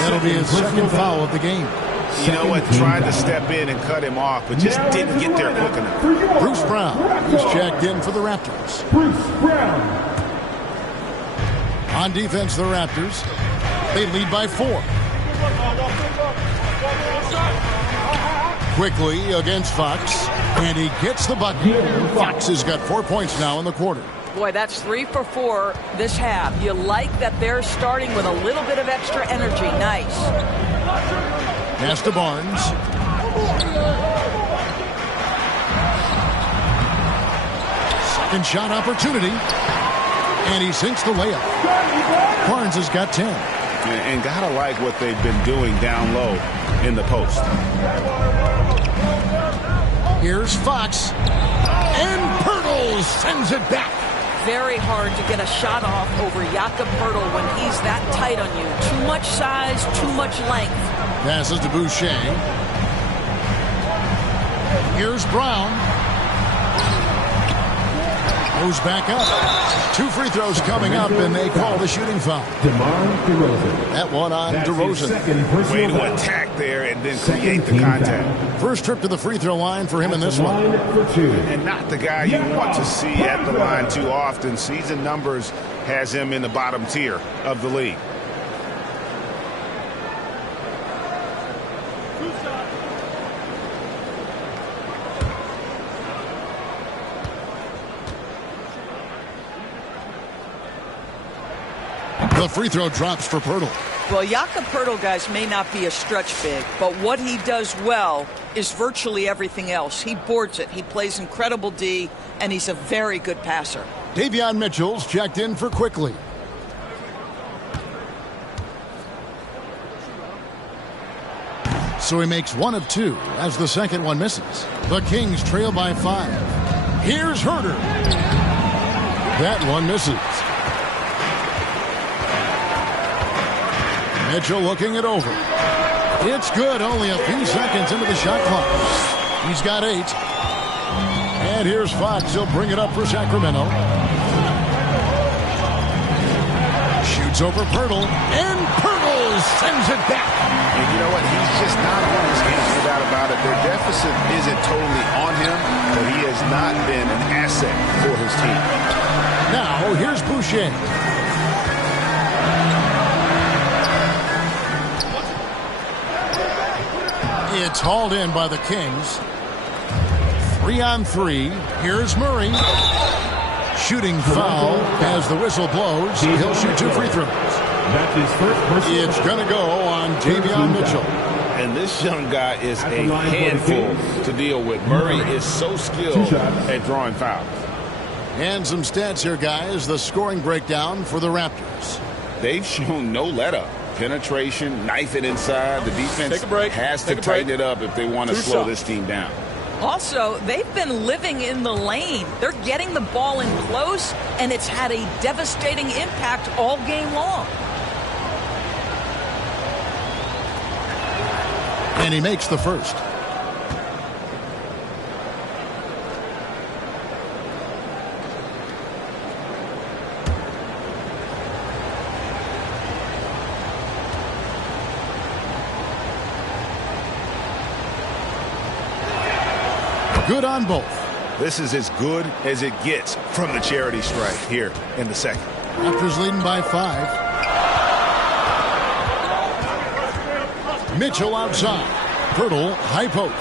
That'll be his second foul of the game. You know what? Tried to step in and cut him off, but just didn't get there quick enough. Bruce Brown is checked in for the Raptors. Bruce Brown. On defense, the Raptors. They lead by 4. Quickly against Fox. And he gets the bucket. Fox has got 4 points now in the quarter. Boy, that's 3 for 4 this half. You like that they're starting with a little bit of extra energy. Nice. Pass to Barnes. Second shot opportunity. And he sinks the layup. Barnes has got 10. And gotta like what they've been doing down low in the post. Here's Fox. And Pirtle sends it back. Very hard to get a shot off over Jakob Pirtle when he's that tight on you. Too much size, too much length. Passes to Boucher. Here's Brown. Goes back up. 2 free throws coming up, and they call the shooting foul. That one on DeRozan. Way to attack there and then create the contact. First trip to the free throw line for him in this one. And not the guy you want to see at the line too often. Season numbers has him in the bottom tier of the league. The free throw drops for Poeltl. Well, Jakob Poeltl, guys, may not be a stretch big, but what he does well is virtually everything else. He boards it. He plays incredible D, and he's a very good passer. Davion Mitchell's checked in for Quickly. So he makes 1 of 2 as the second one misses. The Kings trail by 5. Here's Herter. That one misses. Mitchell looking it over. It's good, only a few seconds into the shot clock. He's got 8. And here's Fox. He'll bring it up for Sacramento. Shoots over Poeltl, and Poeltl sends it back. And you know what? He's just not on his game, no doubt about it. Their deficit isn't totally on him, but he has not been an asset for his team. Now, here's Boucher. It's hauled in by the Kings. 3 on 3. Here's Murray. Shooting foul as the whistle blows. He'll shoot 2 free throws. It's going to go on Davion Mitchell. And this young guy is a handful to deal with. Murray is so skilled at drawing fouls. And some stats here, guys. The scoring breakdown for the Raptors. They've shown no let-up. Penetration, knife it inside. The defense has to tighten it up if they want to slow this team down. Also, they've been living in the lane. They're getting the ball in close, and it's had a devastating impact all game long. And he makes the first. Good on both. This is as good as it gets from the charity strike here in the second. Raptors leading by 5. Mitchell outside. Poeltl, high post.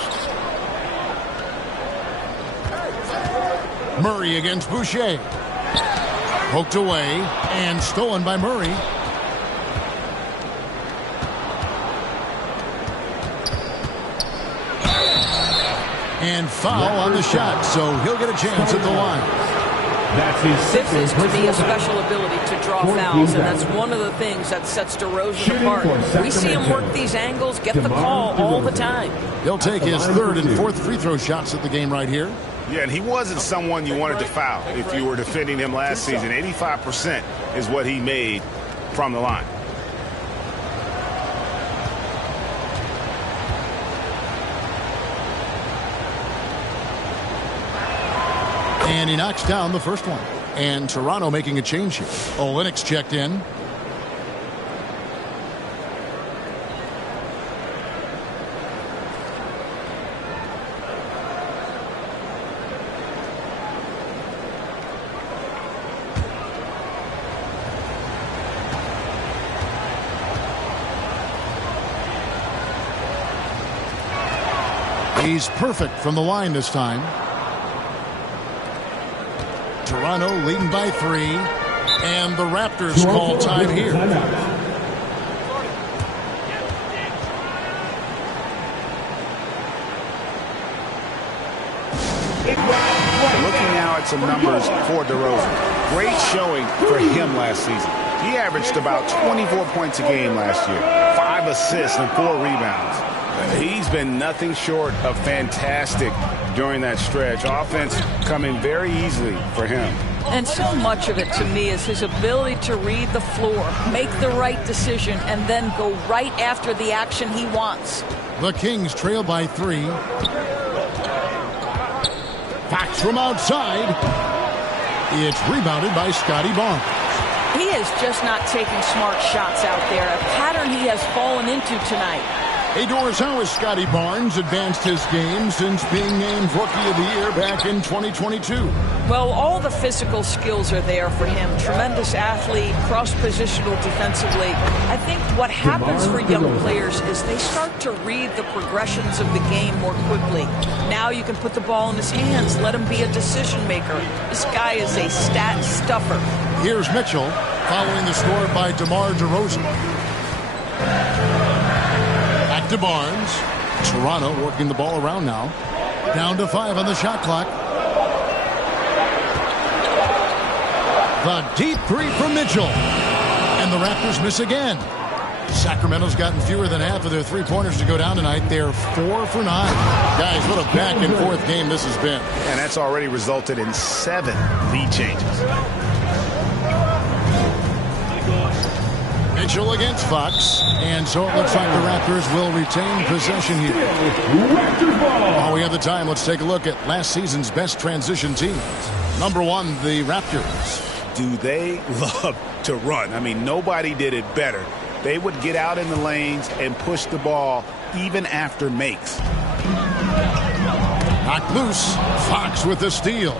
Murray against Boucher. Poked away and stolen by Murray. And foul on the shot, so he'll get a chance at the line. This is, to me, a special ability to draw fouls, and that's one of the things that sets DeRozan apart. We see him work these angles, get the call all the time. He'll take his 3rd and 4th free throw shots at the game right here. Yeah, and he wasn't someone you wanted to foul if you were defending him last season. 85% is what he made from the line. And he knocks down the first one. And Toronto making a change here. Olynyk's checked in. He's perfect from the line this time. Toronto leading by 3, and the Raptors call time here. Looking now at some numbers for DeRozan. Great showing for him last season. He averaged about 24 points a game last year, 5 assists and 4 rebounds. He's been nothing short of fantastic during that stretch. Offense coming very easily for him. And so much of it, to me, is his ability to read the floor, make the right decision, and then go right after the action he wants. The Kings trail by 3. Fox from outside. It's rebounded by Scotty Barnes. He is just not taking smart shots out there, a pattern he has fallen into tonight. Hey, Doris, how has Scotty Barnes advanced his game since being named Rookie of the Year back in 2022? Well, all the physical skills are there for him. Tremendous athlete, cross-positional defensively. I think what happens for young players is they start to read the progressions of the game more quickly. Now you can put the ball in his hands, let him be a decision maker. This guy is a stat stuffer. Here's Mitchell following the score by DeMar DeRozan. Back to Barnes. Toronto working the ball around now. Down to 5 on the shot clock. The deep three from Mitchell. And the Raptors miss again. Sacramento's gotten fewer than half of their three-pointers to go down tonight. They're 4 for 9. Guys, what a back-and-forth game this has been. And that's already resulted in 7 lead changes. Mitchell against Fox. And so it looks like the Raptors will retain possession here. While we have the time, let's take a look at last season's best transition teams. Number 1, the Raptors. Do they love to run? I mean, nobody did it better. They would get out in the lanes and push the ball even after makes. Knocked loose. Fox with the steal.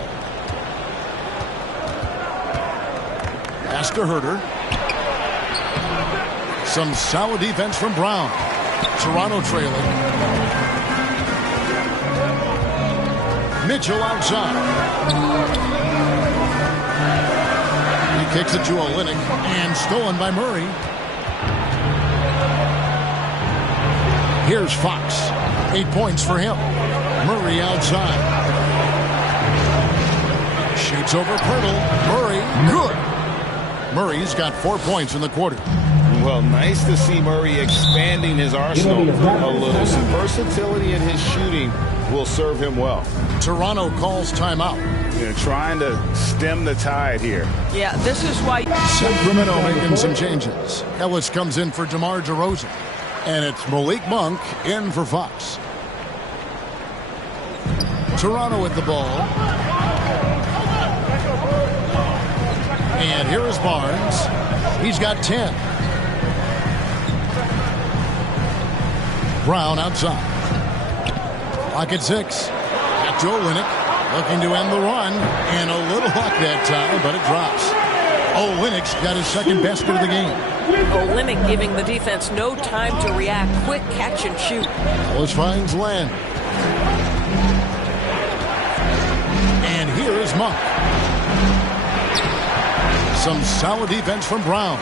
Pass to Herter. Some solid defense from Brown. Toronto trailing. Mitchell outside. He kicks it to Olynyk and stolen by Murray. Here's Fox. 8 points for him. Murray outside. Shoots over Pirtle. Murray, good. Murray's got 4 points in the quarter. Well, nice to see Murray expanding his arsenal a little. Some versatility in his shooting will serve him well. Toronto calls timeout. They're trying to stem the tide here. Yeah, this is why. Sacramento making some changes. Ellis comes in for DeMar DeRozan. And it's Malik Monk in for Fox. Toronto with the ball. And here is Barnes. He's got 10. Brown outside. Clock at 6. Back to Olynyk. Looking to end the run. And a little luck that time, but it drops. Olynyk's got his second basket of the game. Olynyk giving the defense no time to react. Quick catch and shoot. Ellis finds Len. And here is Monk. Some solid defense from Brown.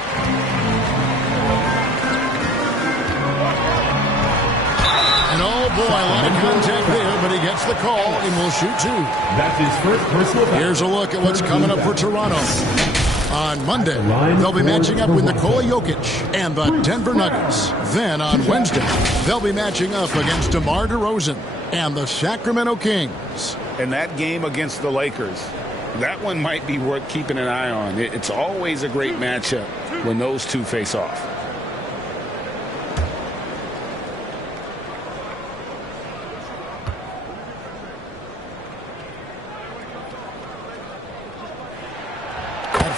And oh boy, a lot of contact there, but he gets the call and will shoot 2. That's his first personal foul. Here's a look at what's coming up for Toronto. On Monday, they'll be matching up with Nikola Jokic and the Denver Nuggets. Then on Wednesday, they'll be matching up against DeMar DeRozan and the Sacramento Kings. And that game against the Lakers, that one might be worth keeping an eye on. It's always a great matchup when those two face off.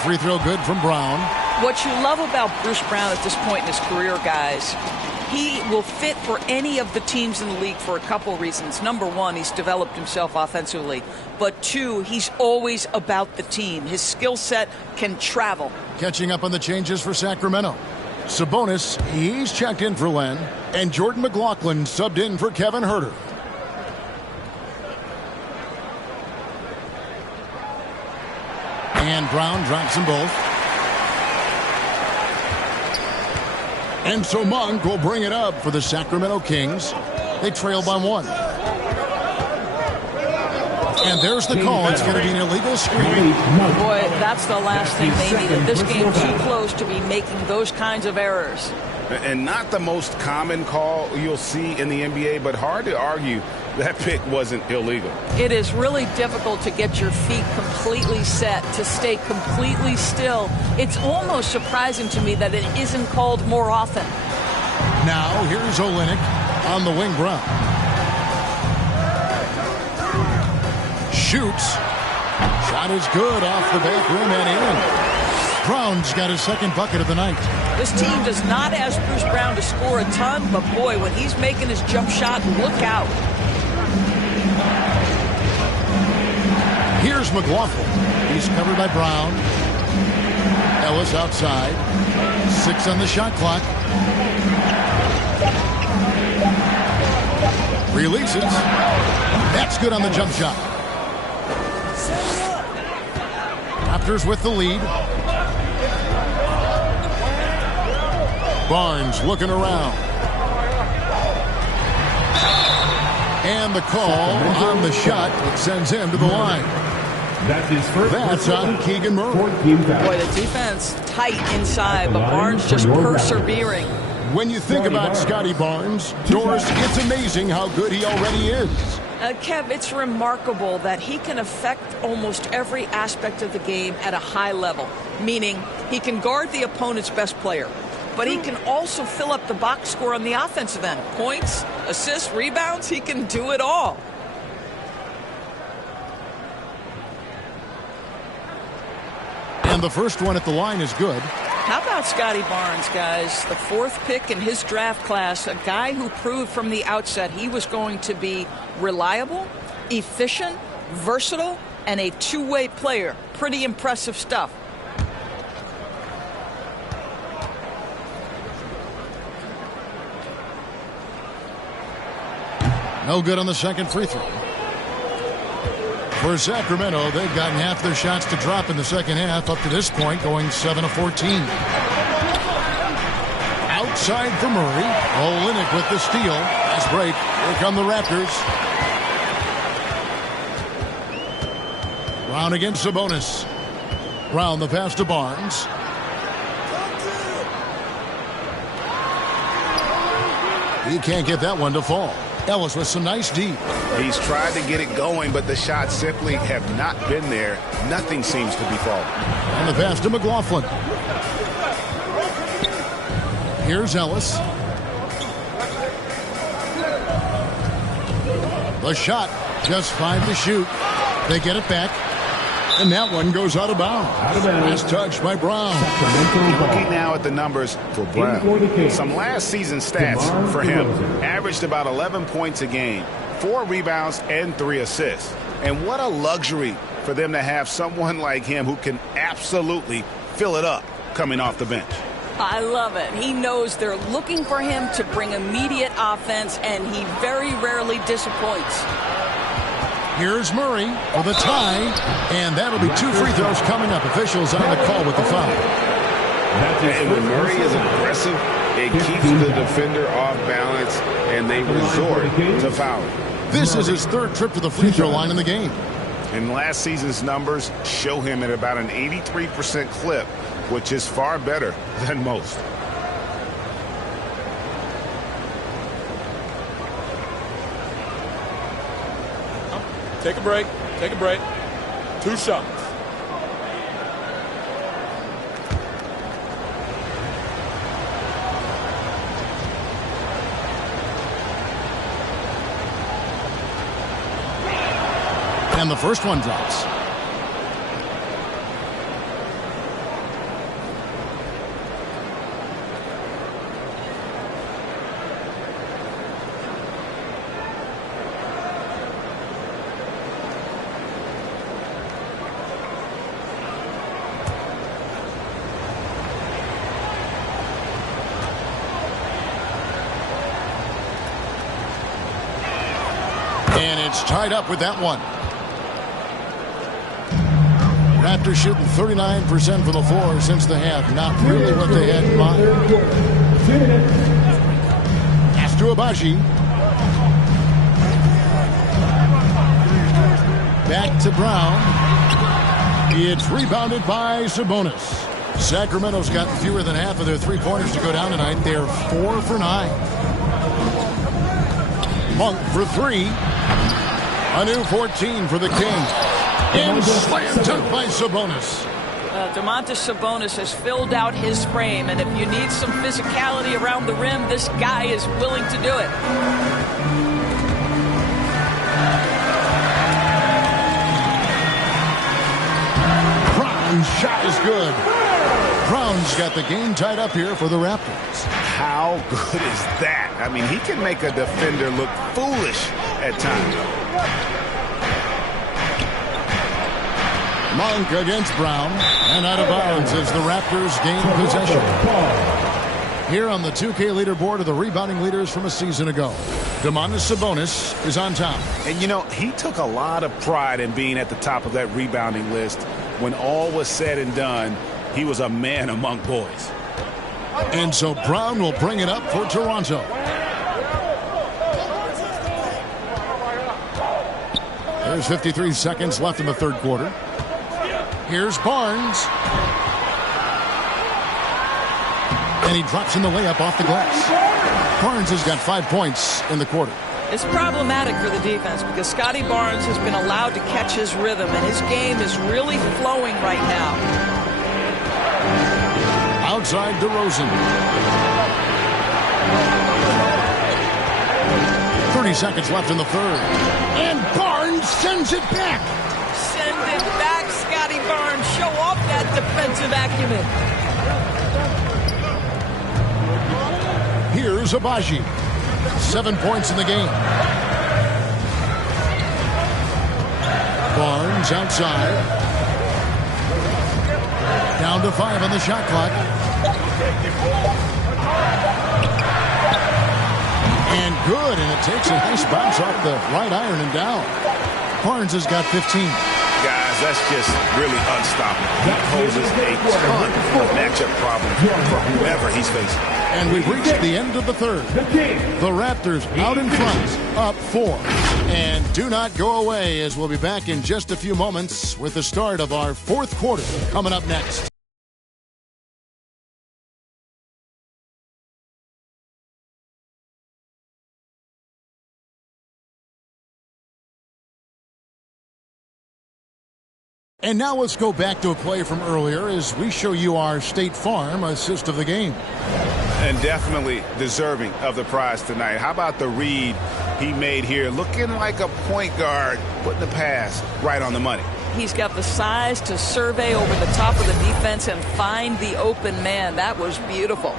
Free throw good from Brown. What you love about Bruce Brown at this point in his career, guys, he will fit for any of the teams in the league for a couple reasons. Number 1, he's developed himself offensively. But 2, he's always about the team. His skill set can travel. Catching up on the changes for Sacramento. Sabonis, he's checked in for Len. And Jordan McLaughlin subbed in for Kevin Herter. And Brown drops them both. And so Monk will bring it up for the Sacramento Kings. They trail by 1. And there's the call. It's going to be an illegal screen. Boy, that's the last thing they needed. This game too close to be making those kinds of errors. And not the most common call you'll see in the NBA, but hard to argue that pick wasn't illegal. It is really difficult to get your feet completely set, to stay completely still. It's almost surprising to me that it isn't called more often. Now, here's Olynyk on the wing. Brown. shoots. Shot is good off the back rim and in. Brown's got his second bucket of the night. This team does not ask Bruce Brown to score a ton, but boy, when he's making his jump shot, look out. Here's McLaughlin. He's covered by Brown. Ellis outside. 6 on the shot clock. Releases. That's good on the jump shot. Raptors with the lead. Barnes looking around. And the call on the shot. It sends him to the line. That's his first. That's on Keegan Murray. Boy, the defense tight inside, but Barnes just persevering. When you think about Scotty Barnes, Doris, it's amazing how good he already is. Kev, it's remarkable that he can affect almost every aspect of the game at a high level, meaning he can guard the opponent's best player, but he can also fill up the box score on the offensive end. Points, assists, rebounds, he can do it all. And the first one at the line is good. How about Scotty Barnes, guys? The 4th pick in his draft class, a guy who proved from the outset he was going to be reliable, efficient, versatile, and a two-way player. Pretty impressive stuff. No good on the second free throw. For Sacramento, they've gotten half their shots to drop in the second half up to this point, going 7 of 14. Outside for Murray. Olynyk with the steal. Nice break. Here come the Raptors. Brown against Sabonis. Brown the pass to Barnes. He can't get that one to fall. Ellis with some nice D. He's tried to get it going, but the shots simply have not been there. Nothing seems to be falling. And the pass to McLaughlin. Here's Ellis. The shot, just 5 to shoot. They get it back. And that one goes out of bounds. Last touch by Brown. Looking now at the numbers for Brown. Some last season stats for him. Averaged about 11 points a game, 4 rebounds, and 3 assists. And what a luxury for them to have someone like him who can absolutely fill it up coming off the bench. I love it. He knows they're looking for him to bring immediate offense, and he very rarely disappoints. Here's Murray for the tie, and that'll be 2 free throws coming up. Officials on the call with the foul. And when Murray is aggressive, it keeps the defender off balance, and they resort to fouling. This is his 3rd trip to the free throw line in the game. And last season's numbers show him at about an 83% clip, which is far better than most. Take a break. Take a break. 2 shots. And the first one drops. And it's tied up with that one. Raptors shooting 39% from the floor since the half. Not really what they had in mind. Pass to Abaji. Back to Brown. It's rebounded by Sabonis. Sacramento's gotten fewer than half of their three-pointers to go down tonight. They're 4 for 9. Monk for 3. A new 14 for the Kings. And slam dunk by Sabonis. Domantas Sabonis has filled out his frame, and if you need some physicality around the rim, this guy is willing to do it. Shot is good. Brown's got the game tied up here for the Raptors. How good is that? I mean, he can make a defender look foolish at times. Monk against Brown, and out of bounds as the Raptors gain possession. Here on the 2K leaderboard are the rebounding leaders from a season ago. Domantas Sabonis is on top. And, you know, he took a lot of pride in being at the top of that rebounding list. When all was said and done, he was a man among boys. And so Brown will bring it up for Toronto. There's 53 seconds left in the third quarter. Here's Barnes. And he drops in the layup off the glass. Barnes has got 5 points in the quarter. It's problematic for the defense because Scotty Barnes has been allowed to catch his rhythm, and his game is really flowing right now. Outside DeRozan. 30 seconds left in the third. And Barnes sends it back. Send it back, Scotty Barnes. Show off that defensive acumen. Here's Abaji. 7 points in the game. Barnes outside. Down to 5 on the shot clock. And good, and it takes a nice bounce off the right iron and down. Barnes has got 15. Guys, that's just really unstoppable. He poses a ton of matchup problems for whoever he's facing. And we've reached the end of the third. The Raptors out in front, up 4. And do not go away, as we'll be back in just a few moments with the start of our fourth quarter coming up next. And now let's go back to a play from earlier as we show you our State Farm assist of the game. And definitely deserving of the prize tonight. How about the read he made here? Looking like a point guard, putting the pass right on the money. He's got the size to survey over the top of the defense and find the open man. That was beautiful.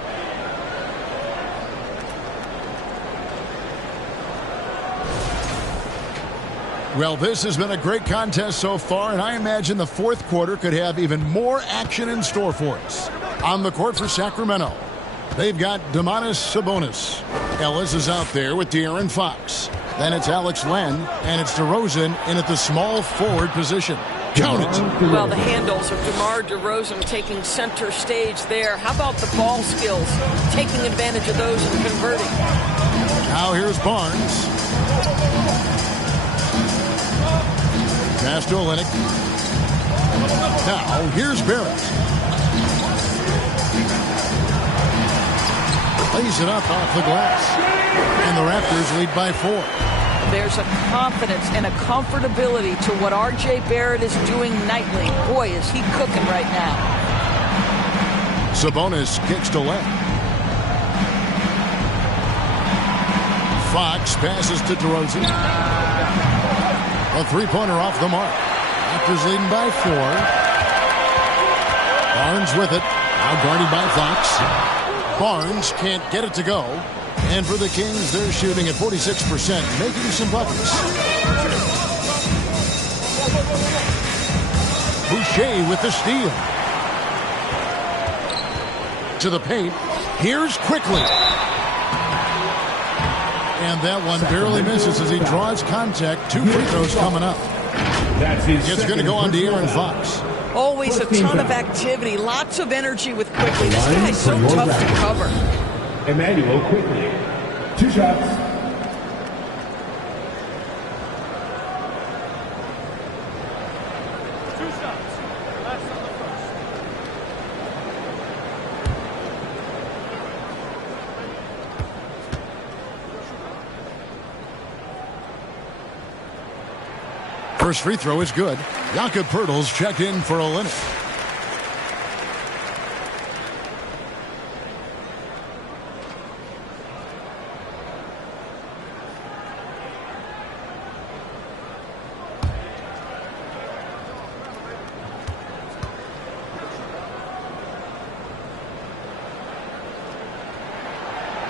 Well, this has been a great contest so far, and I imagine the fourth quarter could have even more action in store for us. On the court for Sacramento, they've got Domantas Sabonis. Ellis is out there with De'Aaron Fox. Then it's Alex Len, and it's DeRozan in at the small forward position. Count it. Well, the handles of DeMar DeRozan taking center stage there. How about the ball skills? Taking advantage of those and converting. Now here's Barnes. Pass to Olynyk. Now here's Barrett. Lays it up off the glass. And the Raptors lead by 4. There's a confidence and a comfortability to what R.J. Barrett is doing nightly. Boy, is he cooking right now. Sabonis kicks to left. Fox passes to DeRozan. A three-pointer off the mark. Raptors leading by 4. Barnes with it. Now guarded by Fox. Barnes can't get it to go. And for the Kings, they're shooting at 46%, making some buckets. Boucher with the steal. To the paint. Here's Quickly. And that one barely misses as he draws contact. 2 free throws coming up. It's going to go on to De'Aaron Fox. Always a ton of activity, lots of energy with Quickly. This guy's so tough to cover. Emmanuel Quickly. 2 shots. First free throw is good. Jakob Poeltl's checked in for Olynyk.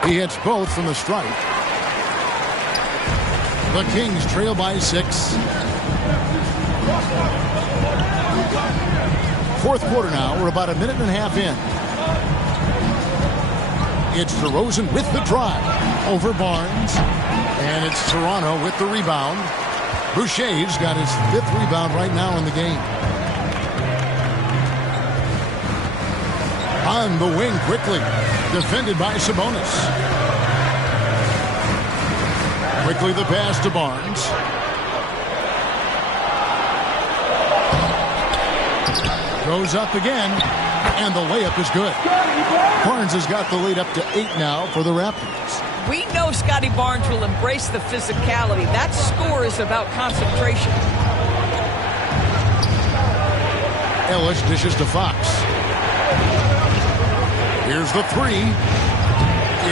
He hits both from the stripe. The Kings trail by 6. Fourth quarter now. We're about a minute and a half in. It's DeRozan with the drive over Barnes. And it's Toronto with the rebound. Boucher's got his 5th rebound right now in the game. On the wing quickly. Defended by Sabonis. Quickly the pass to Barnes. Goes up again. And the layup is good. Barnes has got the lead up to 8 now for the Raptors. We know Scotty Barnes will embrace the physicality. That score is about concentration. Ellis dishes to Fox. Here's the 3.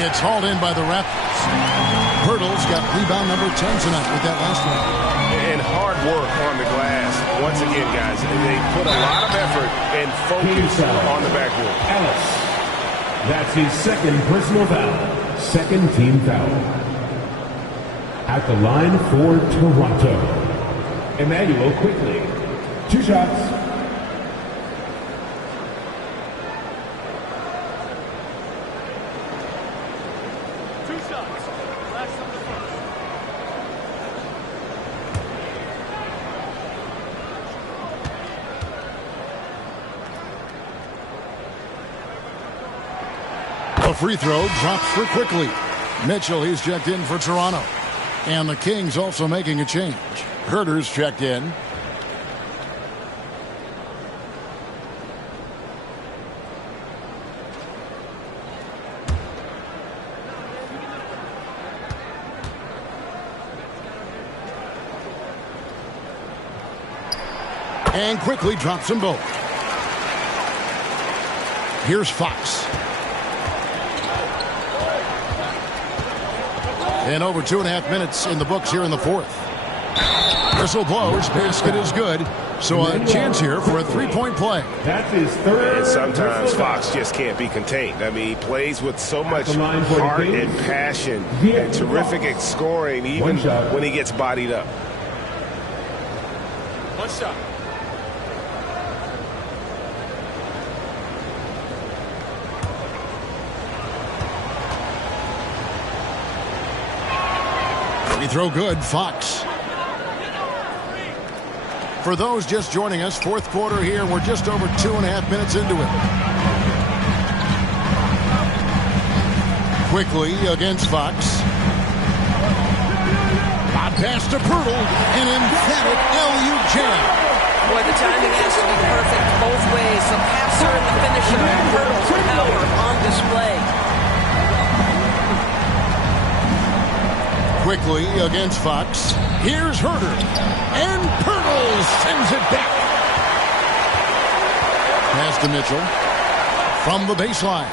It's hauled in by the Raptors. Hurdle's got rebound number 10 tonight with that last one. And hard work on the glass. Once again, guys, they put a lot of effort and focus on the backboard. Ellis. That's his 2nd personal foul. 2nd team foul. At the line for Toronto, Emmanuel Quickly. 2 shots. Free throw drops for Quickly. Mitchell, he's checked in for Toronto. And the Kings also making a change. Herter's checked in. And Quickly drops them both. Here's Fox. And over 2.5 minutes in the books here in the 4th. Whistle blows. Basket is good. So a chance here for a 3-point play. That's his 3rd. And sometimes Fox just can't be contained. I mean, he plays with so much heart and passion and terrific scoring even when he gets bodied up. One shot. Free throw good. Fox. For those just joining us, 4th quarter here. We're just over 2.5 minutes into it. Quickly against Fox. Hot pass to Pirtle. An emphatic LU jam. Boy, the timing has to be perfect both ways. The passer and the finisher. Pirtle's power on display. Quickly against Fox. Here's Herter. And Pirtle sends it back. Pass to Mitchell. From the baseline.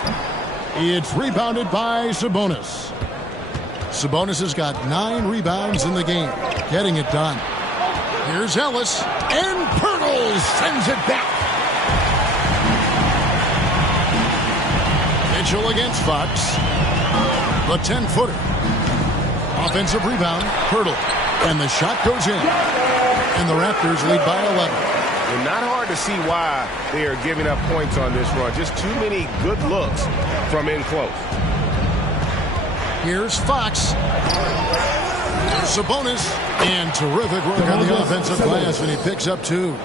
It's rebounded by Sabonis. Sabonis has got 9 rebounds in the game. Getting it done. Here's Ellis. And Pirtle sends it back. Mitchell against Fox. The 10-footer. Offensive rebound, Pirtle. And the shot goes in. And the Raptors lead by 11. And not hard to see why they are giving up points on this run. Just too many good looks from in close. Here's Fox. Sabonis. And terrific work on the offensive glass, and he picks up 2.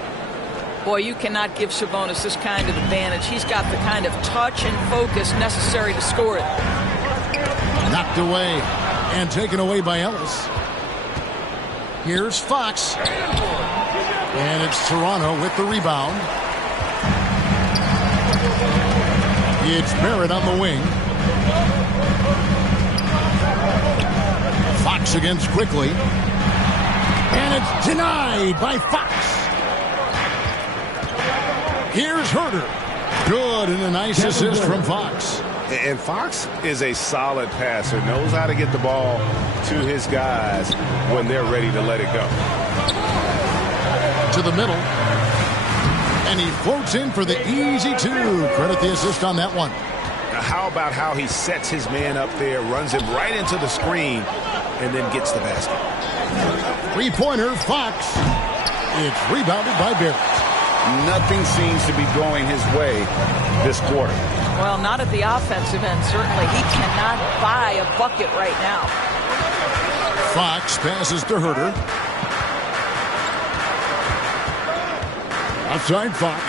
Boy, you cannot give Sabonis this kind of advantage. He's got the kind of touch and focus necessary to score it. Knocked away. And taken away by Ellis. Here's Fox. And it's Toronto with the rebound. It's Barrett on the wing. Fox against Quickly. And it's denied by Fox. Here's Herter. Good, and a nice assist from Fox. And Fox is a solid passer, knows how to get the ball to his guys when they're ready to let it go. To the middle. And he floats in for the easy 2. Credit the assist on that one. how about how he sets his man up there, runs him right into the screen, and then gets the basket. Three-pointer, Fox. It's rebounded by Barrett. Nothing seems to be going his way this quarter. Well, not at the offensive end, certainly. He cannot buy a bucket right now. Fox passes to Herter. Outside Fox.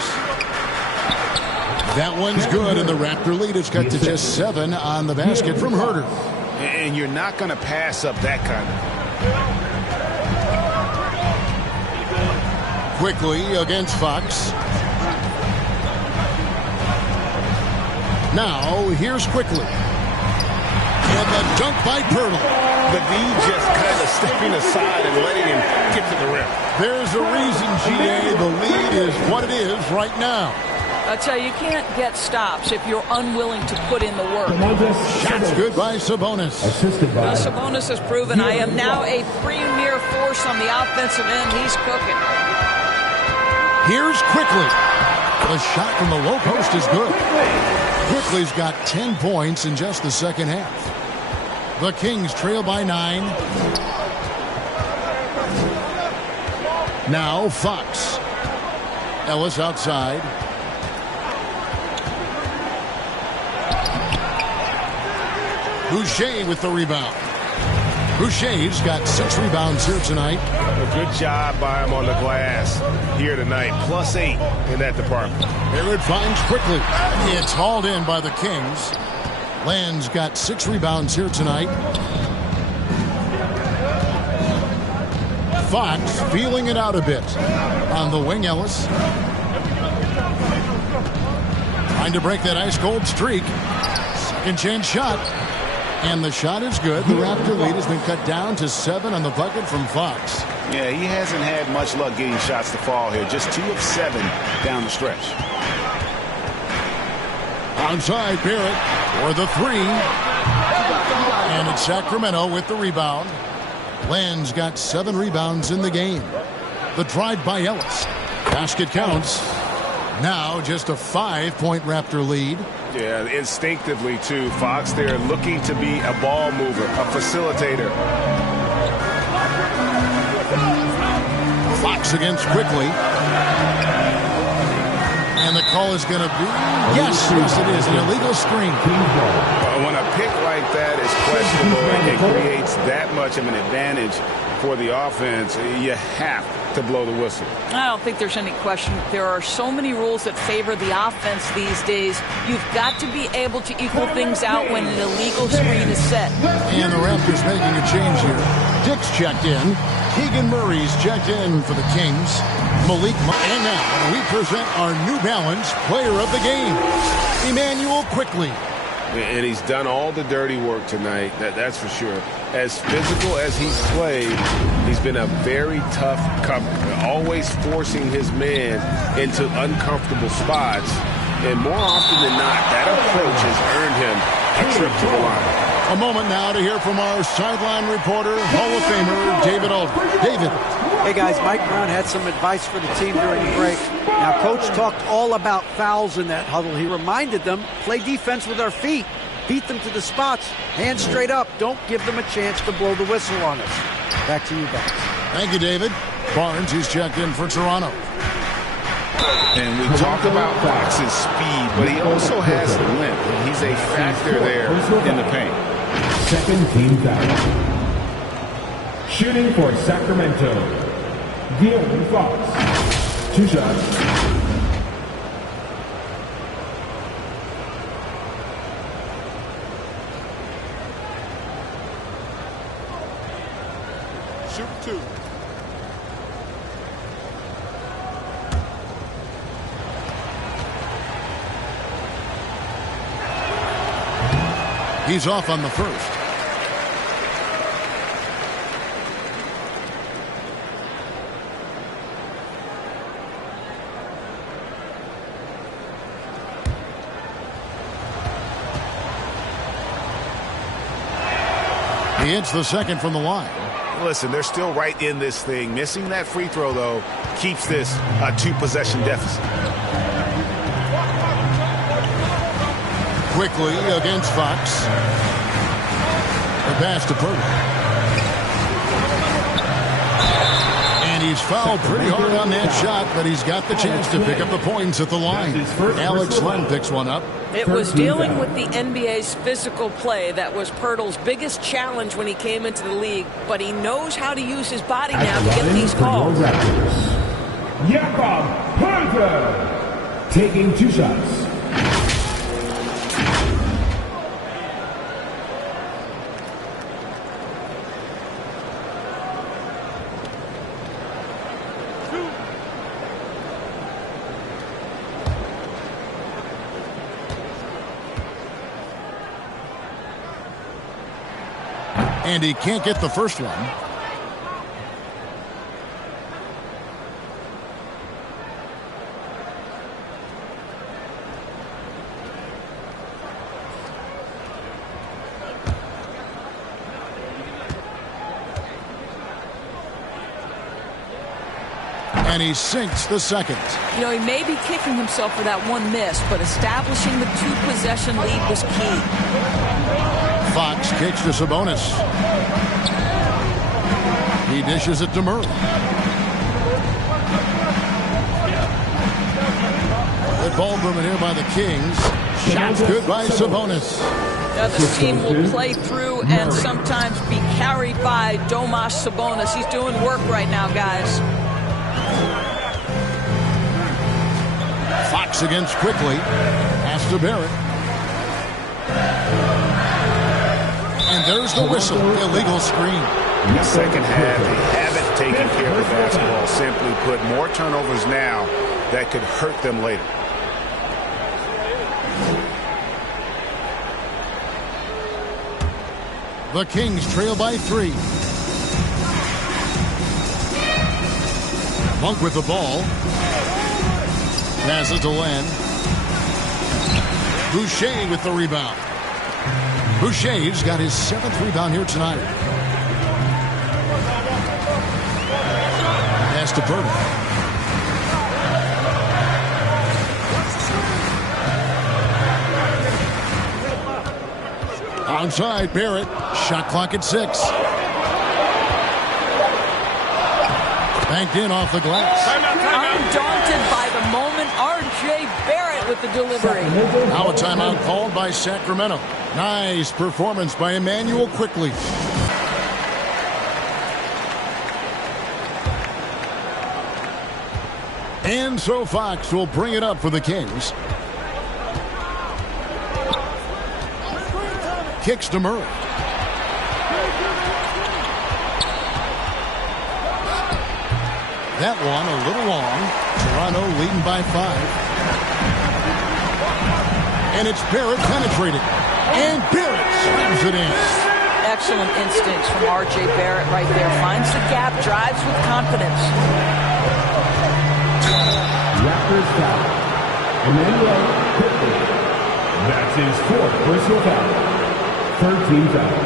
That one's good, and the Raptor lead is cut to just 7 on the basket from Herter. And you're not going to pass up that kind of. Quickly against Fox. Now, here's Quickly. And the dunk by Pirtle. The D just kind of stepping aside and letting him get to the rim. There's a reason, GA, the lead is what it is right now. I tell you, you can't get stops if you're unwilling to put in the work. Shots good by Sabonis. Sabonis has proven I am now a premier force on the offensive end. He's cooking. Here's Quickly. The shot from the low post is good. Quickly's got 10 points in just the second half. The Kings trail by 9. Now Fox. Ellis outside. Boucher with the rebound. Boucher's got 6 rebounds here tonight. A good job by him on the glass here tonight. +8 in that department. Barrett finds Quickly. It's hauled in by the Kings. Land's got 6 rebounds here tonight. Fox feeling it out a bit. On the wing, Ellis. Trying to break that ice-cold streak. Second chance shot. And the shot is good. The Raptor lead has been cut down to 7 on the bucket from Fox. Yeah, he hasn't had much luck getting shots to fall here. Just 2 of 7 down the stretch. Outside Barrett for the 3. And it's Sacramento with the rebound. Land's got 7 rebounds in the game. The drive by Ellis. Basket counts. Now just a 5-point Raptor lead. Yeah, instinctively, too. Fox there looking to be a ball mover, a facilitator. Fox against Quickly. And the call is going to be, yes, it is, an illegal screen. When a pick like that is questionable and it creates that much of an advantage for the offense, you have to blow the whistle. I don't think there's any question. There are so many rules that favor the offense these days. You've got to be able to equal things out when an illegal screen is set. And the Raptors making a change here. Dick's checked in. Keegan Murray's checked in for the Kings. And now we present our New Balance player of the game, Emmanuel Quickly. And he's done all the dirty work tonight, that's for sure. As physical as he's played, he's been a very tough cover, always forcing his man into uncomfortable spots. And more often than not, that approach has earned him a trip to the line. A moment now to hear from our sideline reporter, Hall of Famer David Aldridge. David. Hey, guys, Mike Brown had some advice for the team during the break. Now, Coach talked all about fouls in that huddle. He reminded them, play defense with our feet. Beat them to the spots. Hands straight up. Don't give them a chance to blow the whistle on us. Back to you guys. Thank you, David. Barnes, he's checked in for Toronto. And we talk about Fox's speed, but he also has length. He's a factor there in the paint. Second team foul. Shooting for Sacramento, De'Aaron Fox. 2 shots. Shoot 2. He's off on the first. He hits the second from the line. Listen, they're still right in this thing. Missing that free throw, though, keeps this a 2-possession deficit. quickly against Fox. The pass to Purdy. And he's fouled pretty hard on that shot, but he's got the chance to pick up the points at the line. Alex Len picks one up. It was dealing with the NBA's physical play that was Pirtle's biggest challenge when he came into the league, but he knows how to use his body now to get these calls. Jakob Poeltl taking 2 shots. And he can't get the first one. And he sinks the second. You know, he may be kicking himself for that one miss, but establishing the 2-possession lead was key. Fox kicks to Sabonis. He dishes it to Murray. Good ball movement here by the Kings. Shots good by Sabonis. Now this team will play through and sometimes be carried by Domas Sabonis. He's doing work right now, guys. Fox against quickly. Pass to Barrett. And there's the whistle. Illegal screen. In the second half, they haven't taken care of the basketball. Simply put, more turnovers now that could hurt them later. The Kings trail by 3. Monk with the ball. Passes to Len. Boucher with the rebound. Boucher's got his 7th rebound here tonight. Pass to Purdy. Outside, Barrett. Shot clock at 6. Banked in off the glass. Undaunted by the moment, R.J. Barrett with the delivery. Now a timeout called by Sacramento. Nice performance by Emmanuel quickly. And so Fox will bring it up for the Kings. Kicks to Murray. That one a little long. Toronto leading by 5. And it's Barrett penetrating. And Barrett slams it in. Excellent instincts from R.J. Barrett right there. Finds the gap, drives with confidence. Raptors foul. Emmanuel quickly. That's his 4th personal foul. 13 foul.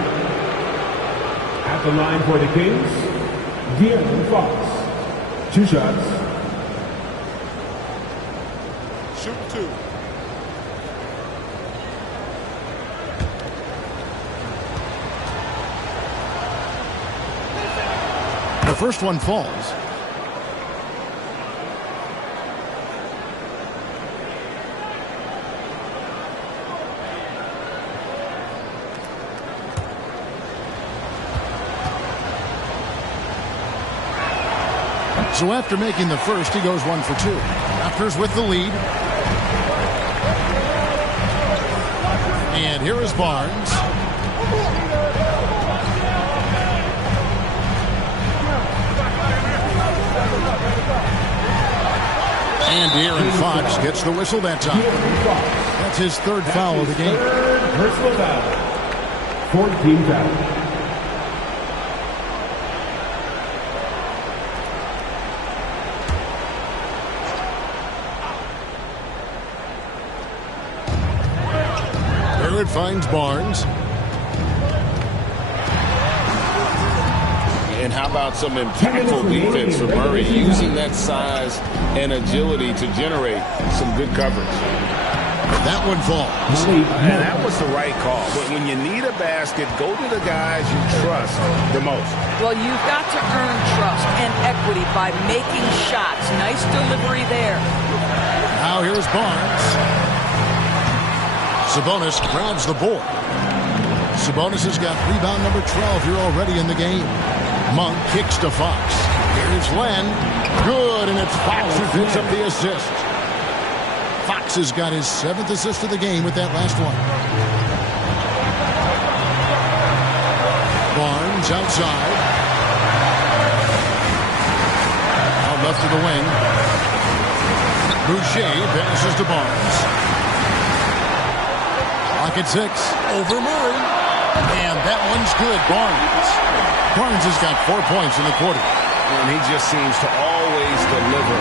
At the line for the Kings, De'Aaron Fox. 2 shots. Shoot 2. The first one falls. So after making the first, he goes 1 for 2. Raptors with the lead. And here is Barnes. And De'Aaron Fox gets the whistle that time. That's his 3rd foul of the game. Personal foul. 14 foul. Barrett finds Barnes. And how about some impactful defense for Murray, using that size and agility to generate some good coverage. That one falls. And that was the right call. But when you need a basket, go to the guys you trust the most. Well, you've got to earn trust and equity by making shots. Nice delivery there. Now here's Barnes. Sabonis grabs the board. Sabonis has got rebound number 12 here already in the game. Monk kicks to Fox. Here's Len. Good, and it's Fox who picks up the assist. Fox has got his 7th assist of the game with that last one. Barnes outside. Out left to the wing. Boucher passes to Barnes. Clock at 6. Over Murray. And that one's good. Barnes has got 4 points in the quarter. And he just seems to always deliver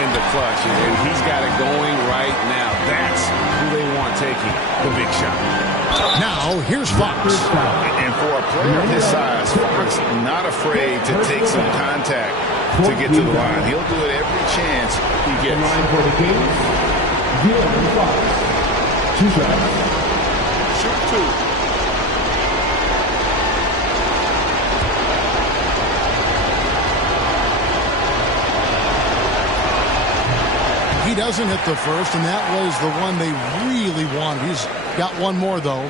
in the clutch. And he's got it going right now. That's who they want taking the big shot. Now, here's Fox. And for a player his size, Fox not afraid to take some contact to get to the line. He'll do it every chance he gets. For the Kings, Fox. 2 shots. Shoot 2. He doesn't hit the first, and that was the one they really wanted. He's got one more, though.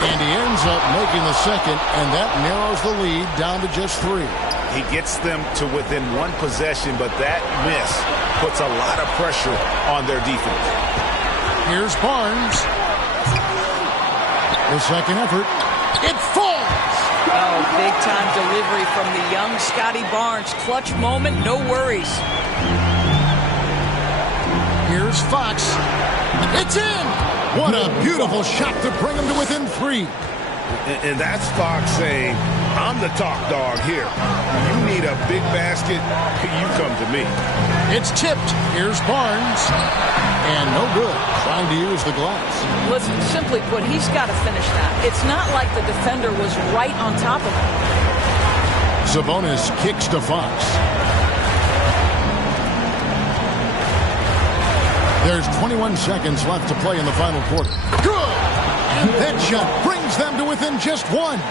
And he ends up making the second, and that narrows the lead down to just 3. He gets them to within 1 possession, but that miss puts a lot of pressure on their defense. Here's Barnes. The second effort. It falls! Oh, big-time delivery from the young Scotty Barnes. Clutch moment, no worries. Here's Fox. It's in! What a beautiful shot to bring him to within 3. And that's Fox saying, I'm the top dog here. You need a big basket, you come to me. It's tipped. Here's Barnes. And no good. Trying to use the glass. Listen, simply put, he's got to finish that. It's not like the defender was right on top of him. Sabonis kicks to Fox. There's 21 seconds left to play in the final quarter. Good! And that shot brings them to within just 1.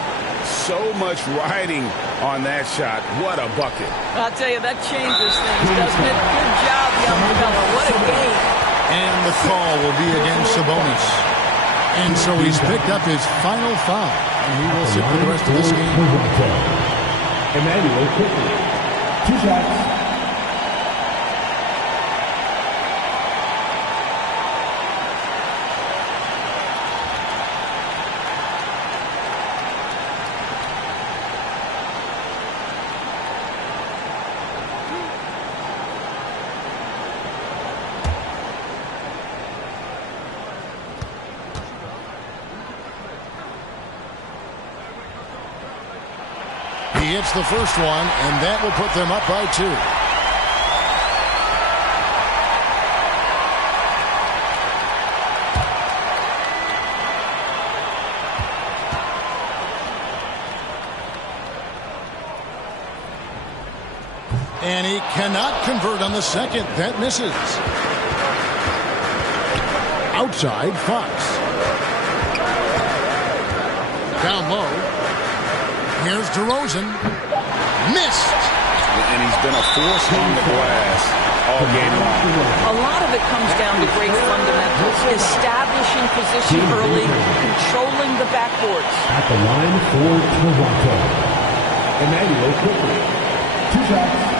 So much riding on that shot. What a bucket. I'll tell you, that changes things, doesn't it? Good job, young fella. What a game. And the call will be against Sabonis. And so he's picked up his final foul. And he will sit for the rest of this game. Emmanuel quickly. 2 shots. He hits the first one, and that will put them up by 2. And he cannot convert on the second. That misses. Outside, Fox. Down low. Here's DeRozan. Missed. And he's been a force on the glass all game long. A lot of it comes down to great fundamentals. Establishing position early, controlling the backboards. At the line for Toronto, Emmanuel quickly. 2 shots.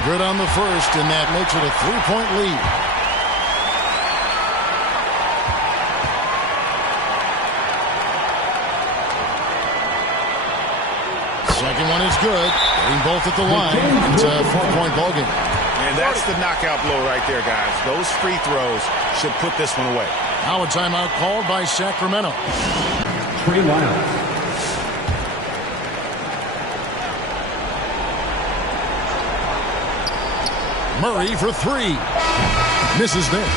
Good on the first, and that makes it a 3-point lead. Second one is good. Getting both at the line. It's a 4-point ballgame. And that's the knockout blow right there, guys. Those free throws should put this one away. Now a timeout called by Sacramento. Trey Lyles. Murray for three. Misses there.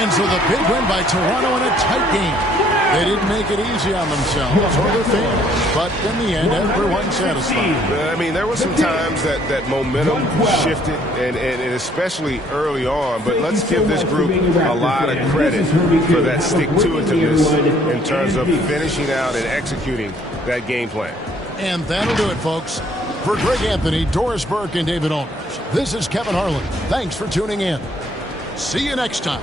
And so the big win by Toronto in a tight game. They didn't make it easy on themselves or their fans, but in the end, everyone's satisfied. I mean, there were some times that momentum shifted, and especially early on, but let's give this group a lot of credit for that stick-to-itiveness in terms of finishing out and executing that game plan. And that'll do it, folks. For Greg Anthony, Doris Burke, and David Aldridge, this is Kevin Harlan. Thanks for tuning in. See you next time.